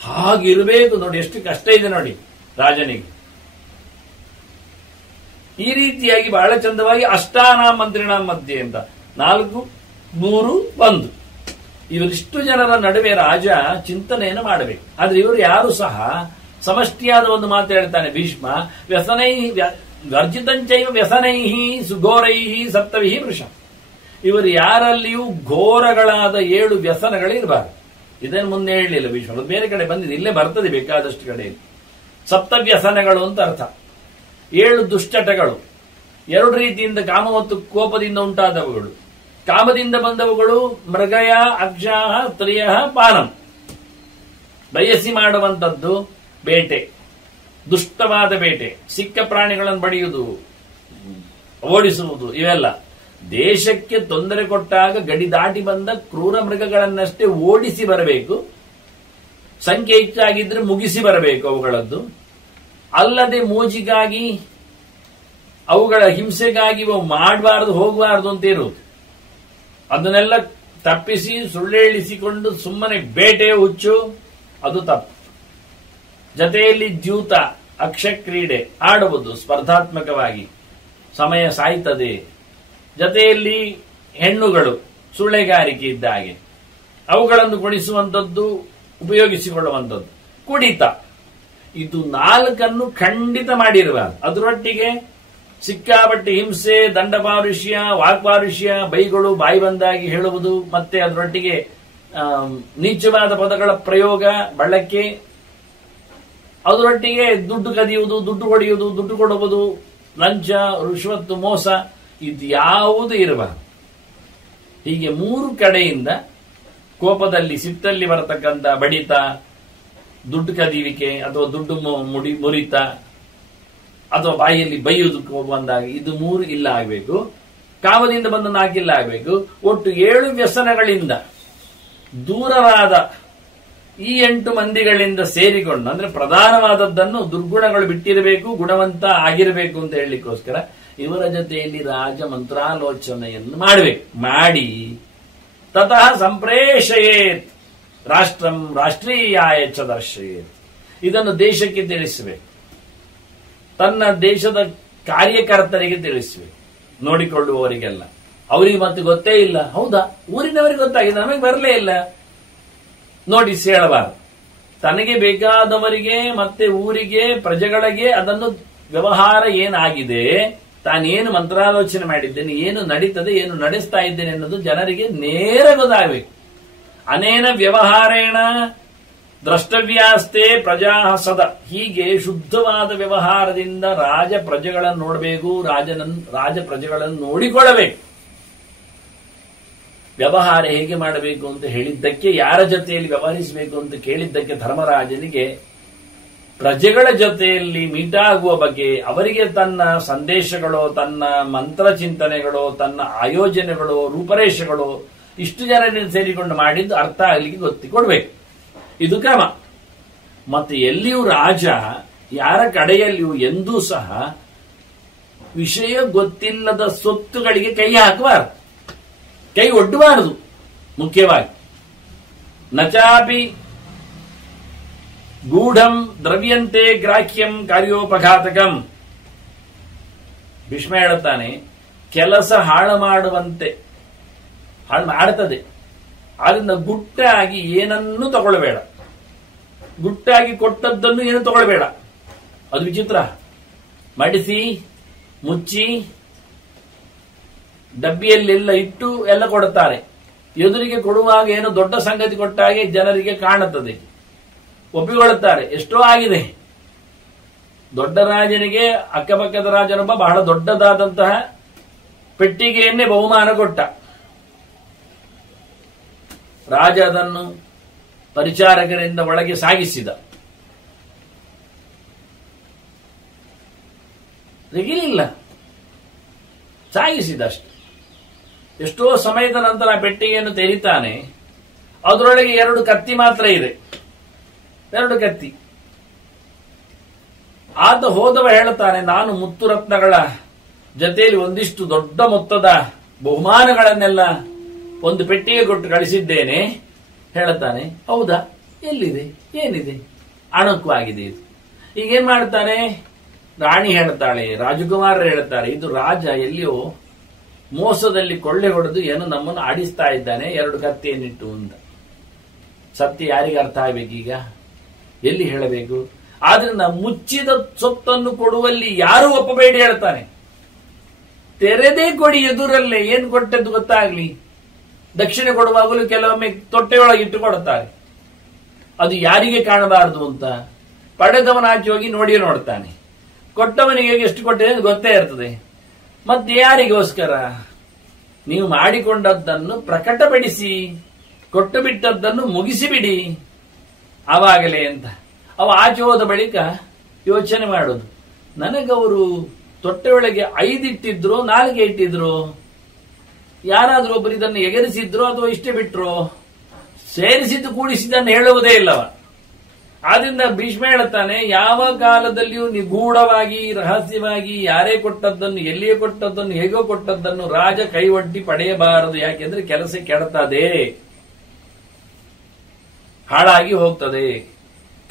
ಹಾಗಿರಬೇಕು ನೋಡಿ, ಎಷ್ಟು ಕಷ್ಟ ಇದೆ ನೋಡಿ ರಾಜನಿಗೆ. ಈ ರೀತಿಯಾಗಿ ಬಹಳ ಚಂದವಾಗಿ ಅಷ್ಟಾನಾಂ ಮಂತ್ರಿಣಾಂ ಮಧ್ಯೆ ಅಂತ 4, 3, 1 ಇವರಿಷ್ಟು ಜನರ ನಡುವೆ ರಾಜ ಚಿಂತನೆಯನ್ನು ಮಾಡಬೇಕು. ಆದ್ರೆ ಇವರು ಯಾರು ಸಹ ಸಮಷ್ಟಿಯಾದ ಒಂದು ಮಾತು ಹೇಳ್ತಾನೆ ಭೀಷ್ಮ, ವ್ಯಸನೈ ವರ್ಜಿತಂಚೈವ ವ್ಯಸನೈಹಿ ಸುಘೋರೈಹಿ ಸಪ್ತವಿಹಿ ವೃಷ. ಇವರು ಯಾರಲ್ಲಿಯೂ ಘೋರಗಳಾದ 7 ವ್ಯಸನಗಳಿರಬಾರದು. ಇದನ್ನು ಮುಂದೆ ಹೇಳಲಿಲ್ಲ ಭೀಷ್ಮ, ಬೇರೆ ಕಡೆ ಬಂದಿದೆ, ಇಲ್ಲೇ ಬರ್ತದೆ ಬೇಕಾದಷ್ಟು ಕಡೆಯಲ್ಲಿ. ಸಪ್ತ ವ್ಯಸನಗಳು ಅಂತ ಅರ್ಥ. 7 ದುಶ್ಚಟಗಳು, 2 ರೀತಿಯಿಂದ ಕಾಮ ಮತ್ತು ಕೋಪದಿಂದ ಉಂಟಾದವುಗಳು. ಕಾಮದಿಂದ ಬಂದವುಗಳು ಮೃಗಯ, ಅಕ್ಷಾಹ, ಸ್ತ್ರೀಯ, ಪಾನಂ, ಬಯಸಿ ಮಾಡುವಂಥದ್ದು ಬೇಟೆ, ದುಷ್ಟವಾದ ಬೇಟೆ, ಸಿಕ್ಕ ಪ್ರಾಣಿಗಳನ್ನು ಬಡಿಯುವುದು, ಓಡಿಸುವುದು, ಇವೆಲ್ಲ. ದೇಶಕ್ಕೆ ತೊಂದರೆ ಕೊಟ್ಟಾಗ ಗಡಿ ದಾಟಿ ಬಂದ ಕ್ರೂರ ಮೃಗಗಳನ್ನಷ್ಟೇ ಓಡಿಸಿ ಬರಬೇಕು, ಸಂಖ್ಯೆ ಹೆಚ್ಚಾಗಿದ್ರೆ ಮುಗಿಸಿ ಬರಬೇಕು ಅವುಗಳದ್ದು. ಅಲ್ಲದೆ ಮೋಜಿಗಾಗಿ, ಅವುಗಳ ಹಿಂಸೆಗಾಗಿ ಮಾಡಬಾರದು, ಹೋಗಬಾರದು ಅಂತ ಇರುವುದು. ಅದನ್ನೆಲ್ಲ ತಪ್ಪಿಸಿ ಸುಳ್ಳೇಳಿಸಿಕೊಂಡು ಸುಮ್ಮನೆ ಬೇಟೆ ಹುಚ್ಚು, ಅದು ತಪ್ಪು. ಜೊತೆಯಲ್ಲಿ ದ್ಯೂತ, ಅಕ್ಷಕ್ರೀಡೆ ಆಡುವುದು ಸ್ಪರ್ಧಾತ್ಮಕವಾಗಿ, ಸಮಯ ಸಾಯ್ತದೆ. ಜೊತೆಯಲ್ಲಿ ಹೆಣ್ಣುಗಳು, ಸುಳ್ಳೆಗಾರಿಕೆ ಇದ್ದ ಹಾಗೆ ಅವುಗಳನ್ನು ಕೊಡಿಸುವಂಥದ್ದು, ಉಪಯೋಗಿಸಿಕೊಳ್ಳುವಂಥದ್ದು. ಕುಡಿತ, ಇದು 4 ಖಂಡಿತ ಮಾಡಿರಬಾರದು. ಅದರೊಟ್ಟಿಗೆ ಸಿಕ್ಕಾಪಟ್ಟೆ ಹಿಂಸೆ, ದಂಡಪಾರುಷ್ಯ, ವಾಕ್ಪಾರುಷ್ಯ, ಬೈಗಳು, ಬಾಯಿ ಬಂದಾಗಿ ಹೇಳುವುದು, ಮತ್ತೆ ಅದರೊಟ್ಟಿಗೆ ನೀಚವಾದ ಪದಗಳ ಪ್ರಯೋಗ, ಬಳಕೆ, ಅದರೊಟ್ಟಿಗೆ ದುಡ್ಡು ಕದಿಯುವುದು, ದುಡ್ಡು ಹೊಡೆಯುವುದು, ದುಡ್ಡು ಕೊಡುವುದು, ಲಂಚ, ರುಶ್ವತ್ತು, ಮೋಸ, ಇದು ಯಾವುದು ಇರಬಾರದು. ಹೀಗೆ 3 ಕಡೆಯಿಂದ ಕೋಪದಲ್ಲಿ, ಸಿಟ್ಟಲ್ಲಿ ಬರತಕ್ಕಂಥ ಬಡಿತ, ದುಡ್ಡು ಕದಿಯುವಿಕೆ ಅಥವಾ ದುಡ್ಡು ಮುರಿತ ಅಥವಾ ಬಾಯಿಯಲ್ಲಿ ಬೈಯುವುದಕ್ಕೆ ಬಂದಾಗ ಇದು 3 ಇಲ್ಲ ಆಗಬೇಕು. ಕಾಮದಿಂದ ಬಂದ 4 ಇಲ್ಲ ಆಗಬೇಕು. ಒಟ್ಟು 7 ವ್ಯಸನಗಳಿಂದ ದೂರವಾದ ಈ 8 ಮಂದಿಗಳಿಂದ ಸೇರಿಕೊಂಡು, ಅಂದ್ರೆ ಪ್ರಧಾನವಾದದ್ದನ್ನು ದುರ್ಗುಣಗಳು ಬಿಟ್ಟಿರಬೇಕು, ಗುಣವಂತ ಆಗಿರಬೇಕು ಅಂತ ಹೇಳಲಿಕ್ಕೋಸ್ಕರ ಇವರ ಜೊತೆಯಲ್ಲಿ ರಾಜ ಮಂತ್ರಾಲೋಚನೆಯನ್ನು ಮಾಡಬೇಕು. ಮಾಡಿ ತತಃ ಸಂಪ್ರೇಷಯೇತ್ ರಾಷ್ಟ್ರಂ ರಾಷ್ಟ್ರೀಯಾಯ ಚ ದರ್ಶಯೇತ್. ಇದನ್ನು ದೇಶಕ್ಕೆ ತಿಳಿಸಬೇಕು, ತನ್ನ ದೇಶದ ಕಾರ್ಯಕರ್ತರಿಗೆ ತಿಳಿಸಬೇಕು, ನೋಡಿಕೊಳ್ಳುವವರಿಗೆಲ್ಲ. ಅವರಿಗೆ ಮತ್ತೆ ಗೊತ್ತೇ ಇಲ್ಲ, ಹೌದಾ ಊರಿನವರಿಗೆ ಗೊತ್ತಾಗಿದೆ, ನಮಗೆ ಬರಲೇ ಇಲ್ಲ, ನೋಟಿಸ್ ಹೇಳಬಾರದು. ತನಗೆ ಬೇಕಾದವರಿಗೆ ಮತ್ತೆ ಊರಿಗೆ, ಪ್ರಜೆಗಳಿಗೆ ಅದನ್ನು ವ್ಯವಹಾರ ಏನಾಗಿದೆ, ತಾನೇನು ಮಂತ್ರಾಲೋಚನೆ ಮಾಡಿದ್ದೇನೆ, ಏನು ನಡೀತದೆ, ಏನು ನಡೆಸ್ತಾ ಇದ್ದೇನೆ ಅನ್ನೋದು ಜನರಿಗೆ ನೇರ ಗೊತ್ತಾಗಬೇಕು. ಅನೇನ ವ್ಯವಹಾರೇಣ ದ್ರಷ್ಟವ್ಯಾಸ್ತೆ ಪ್ರಜಾ ಸದ. ಹೀಗೆ ಶುದ್ಧವಾದ ವ್ಯವಹಾರದಿಂದ ರಾಜ ಪ್ರಜೆಗಳನ್ನು ನೋಡಬೇಕು, ರಾಜ ಪ್ರಜೆಗಳನ್ನು ನೋಡಿಕೊಳ್ಳಬೇಕು. ವ್ಯವಹಾರ ಹೇಗೆ ಮಾಡಬೇಕು ಅಂತ ಹೇಳಿದ್ದಕ್ಕೆ, ಯಾರ ಜೊತೆಯಲ್ಲಿ ವ್ಯವಹರಿಸಬೇಕು ಅಂತ ಕೇಳಿದ್ದಕ್ಕೆ ಧರ್ಮರಾಜನಿಗೆ ಪ್ರಜೆಗಳ ಜೊತೆಯಲ್ಲಿ ಮೀಟಾಗುವ ಬಗ್ಗೆ, ಅವರಿಗೆ ತನ್ನ ಸಂದೇಶಗಳು, ತನ್ನ ಮಂತ್ರ ಚಿಂತನೆಗಳು, ತನ್ನ ಆಯೋಜನೆಗಳು, ರೂಪರೇಷೆಗಳು ಇಷ್ಟು ಜನರನ್ನು ಸೇರಿಕೊಂಡು ಮಾಡಿದ್ದು ಅರ್ಥ ಆಗಲಿಕ್ಕೆ ಗೊತ್ತಿಕೊಡ್ಬೇಕು. ಇದು ಕ್ರಮ. ಮತ್ತೆ ಎಲ್ಲಿಯೂ ರಾಜ ಯಾರ ಕಡೆಯಲ್ಲಿಯೂ ಎಂದೂ ಸಹ ವಿಷಯ ಗೊತ್ತಿಲ್ಲದ ಸೊತ್ತುಗಳಿಗೆ ಕೈ ಹಾಕಬಾರದು, ಕೈ ಒಡ್ಡಬಾರದು. ಮುಖ್ಯವಾಗಿ ನಚಾಪಿ ಗೂಢಂ ದ್ರವ್ಯಂತೆ ಗ್ರಾಹ್ಯಂ ಕಾರ್ಯೋಪಘಾತಕಂ. ಭೀಷ್ಮ ಹೇಳುತ್ತಾನೆ, ಕೆಲಸ ಹಾಳು ಮಾಡುವಂತೆ ಹಾಳು ಮಾಡುತ್ತದೆ, ಆದ್ರಿಂದ ಗುಟ್ಟಾಗಿ ಏನನ್ನೂ ತಗೊಳ್ಬೇಡ, ಗುಟ್ಟಾಗಿ ಕೊಟ್ಟದ್ದನ್ನು ಏನು ತಗೊಳ್ಬೇಡ. ಅದು ವಿಚಿತ್ರ. ಮಡಿಸಿ ಮುಚ್ಚಿ ಡಬ್ಬಿಯಲ್ಲೆಲ್ಲ ಇಟ್ಟು ಎಲ್ಲ ಕೊಡುತ್ತಾರೆ. ಎದುರಿಗೆ ಕೊಡುವಾಗ ಏನೋ ದೊಡ್ಡ ಸಂಗತಿ ಕೊಟ್ಟಾಗೆ ಜನರಿಗೆ ಕಾಣುತ್ತದೆ, ಒಪ್ಪಿಕೊಳ್ಳುತ್ತಾರೆ. ಎಷ್ಟೋ ಆಗಿದೆ. ದೊಡ್ಡ ರಾಜನಿಗೆ ಅಕ್ಕಪಕ್ಕದ ರಾಜನೊಬ್ಬ ಬಹಳ ದೊಡ್ಡದಾದಂತಹ ಪೆಟ್ಟಿಗೆಯನ್ನೇ ಬಹುಮಾನ ಕೊಟ್ಟ. ರಾಜ ಅದನ್ನು ಪರಿಚಾರಕರಿಂದ ಒಳಗೆ ಸಾಗಿಸಿದ. ತೆಗಿಲಿಲ್ಲ, ಸಾಗಿಸಿದ ಅಷ್ಟೆ. ಎಷ್ಟೋ ಸಮಯದ ನಂತರ ಆ ಪೆಟ್ಟಿಗೆಯನ್ನು ತೆರೀತಾನೆ. ಅದರೊಳಗೆ 2 ಕತ್ತಿ ಮಾತ್ರ ಇದೆ, 2 ಕತ್ತಿ. ಆತ ಹೋದವ ಹೇಳುತ್ತಾನೆ, ನಾನು ಮುತ್ತುರತ್ನಗಳ ಜೊತೆಯಲ್ಲಿ ಒಂದಿಷ್ಟು ದೊಡ್ಡ ಮೊತ್ತದ ಬಹುಮಾನಗಳನ್ನೆಲ್ಲ ಒಂದು ಪೆಟ್ಟಿಗೆ ಕೊಟ್ಟು ಕಳಿಸಿದ್ದೇನೆ. ಹೇಳುತ್ತಾನೆ, ಹೌದಾ, ಎಲ್ಲಿದೆ, ಏನಿದೆ? ಅಣುಕವಾಗಿದೆ ಇದು. ಈಗೇನ್ ಮಾಡ್ತಾನೆ? ರಾಣಿ ಹೇಳ್ತಾಳೆ, ರಾಜಕುಮಾರರು ಹೇಳ್ತಾರೆ, ಇದು ರಾಜ ಎಲ್ಲಿಯೋ ಮೋಸದಲ್ಲಿ ಕೊಳ್ಳೆ ಹೊಡೆದು ಏನು ನಮ್ಮನ್ನು ಆಡಿಸ್ತಾ ಇದ್ದಾನೆ, 2 ಕತ್ತಿಯನ್ನಿಟ್ಟು ಅಂತ. ಸತ್ಯ ಯಾರಿಗೆ ಅರ್ಥ ಆಗ್ಬೇಕೀಗ? ಎಲ್ಲಿ ಹೇಳಬೇಕು? ಆದ್ರಿಂದ ಮುಚ್ಚಿದ ಸೊತ್ತನ್ನು ಕೊಡುವಲ್ಲಿ ಯಾರು ಒಪ್ಪಬೇಡಿ ಹೇಳ್ತಾನೆ. ತೆರೆದೇ ಕೊಡಿ, ಎದುರಲ್ಲೇ. ಏನ್ ಕೊಟ್ಟದ್ದು ಗೊತ್ತಾಗ್ಲಿ. ದಕ್ಷಿಣೆ ಕೊಡುವಾಗಲೂ ಕೆಲವೊಮ್ಮೆ ತೊಟ್ಟೆಯೊಳಗೆ ಇಟ್ಟು ಕೊಡುತ್ತಾರೆ. ಅದು ಯಾರಿಗೆ ಕಾಣಬಾರದು ಅಂತ ಪಡೆದವನಾಚೆ ಹೋಗಿ ನೋಡಿಯೇ ನೋಡ್ತಾನೆ. ಕೊಟ್ಟವನಿಗೆ ಎಷ್ಟು ಕೊಟ್ಟಿದೆ ಅಂತ ಗೊತ್ತೇ ಇರ್ತದೆ. ಮತ್ತೆ ಯಾರಿಗೋಸ್ಕರ? ನೀವು ಮಾಡಿಕೊಂಡದ್ದನ್ನು ಪ್ರಕಟಪಡಿಸಿ, ಕೊಟ್ಟು ಬಿಟ್ಟದ್ದನ್ನು ಮುಗಿಸಿಬಿಡಿ ಆವಾಗಲೇ ಅಂತ. ಅವ ಆಚೆ ಹೋದ ಬಳಿಕ ಯೋಚನೆ ಮಾಡೋದು, ನನಗವರು ತೊಟ್ಟೆಯೊಳಗೆ 5 ಇಟ್ಟಿದ್ರು, 4 ಇಟ್ಟಿದ್ರು, ಯಾರಾದ್ರೂ ಒಬ್ಬರು ಇದನ್ನು ಎಗರಿಸಿದ್ರು ಅಥವಾ ಇಷ್ಟೇ ಬಿಟ್ರು, ಸೇರಿಸಿದ್ದು ಕೂಡಿಸಿದ್ದನ್ನು ಹೇಳುವುದೇ ಇಲ್ಲವ. ಆದ್ರಿಂದ ಭೀಷ್ಮ ಹೇಳುತ್ತಾನೆ, ಯಾವ ಕಾಲದಲ್ಲಿಯೂ ನಿಗೂಢವಾಗಿ ರಹಸ್ಯವಾಗಿ ಯಾರೇ ಕೊಟ್ಟದ್ದನ್ನು, ಎಲ್ಲಿಯೇ ಕೊಟ್ಟದ್ದನ್ನು, ಹೇಗೋ ಕೊಟ್ಟದ್ದನ್ನು ರಾಜ ಕೈ ಒಡ್ಡಿ ಪಡೆಯಬಾರದು. ಯಾಕೆಂದ್ರೆ ಕೆಲಸ ಕೆಡುತ್ತದೆ, ಹಾಳಾಗಿ ಹೋಗ್ತದೆ.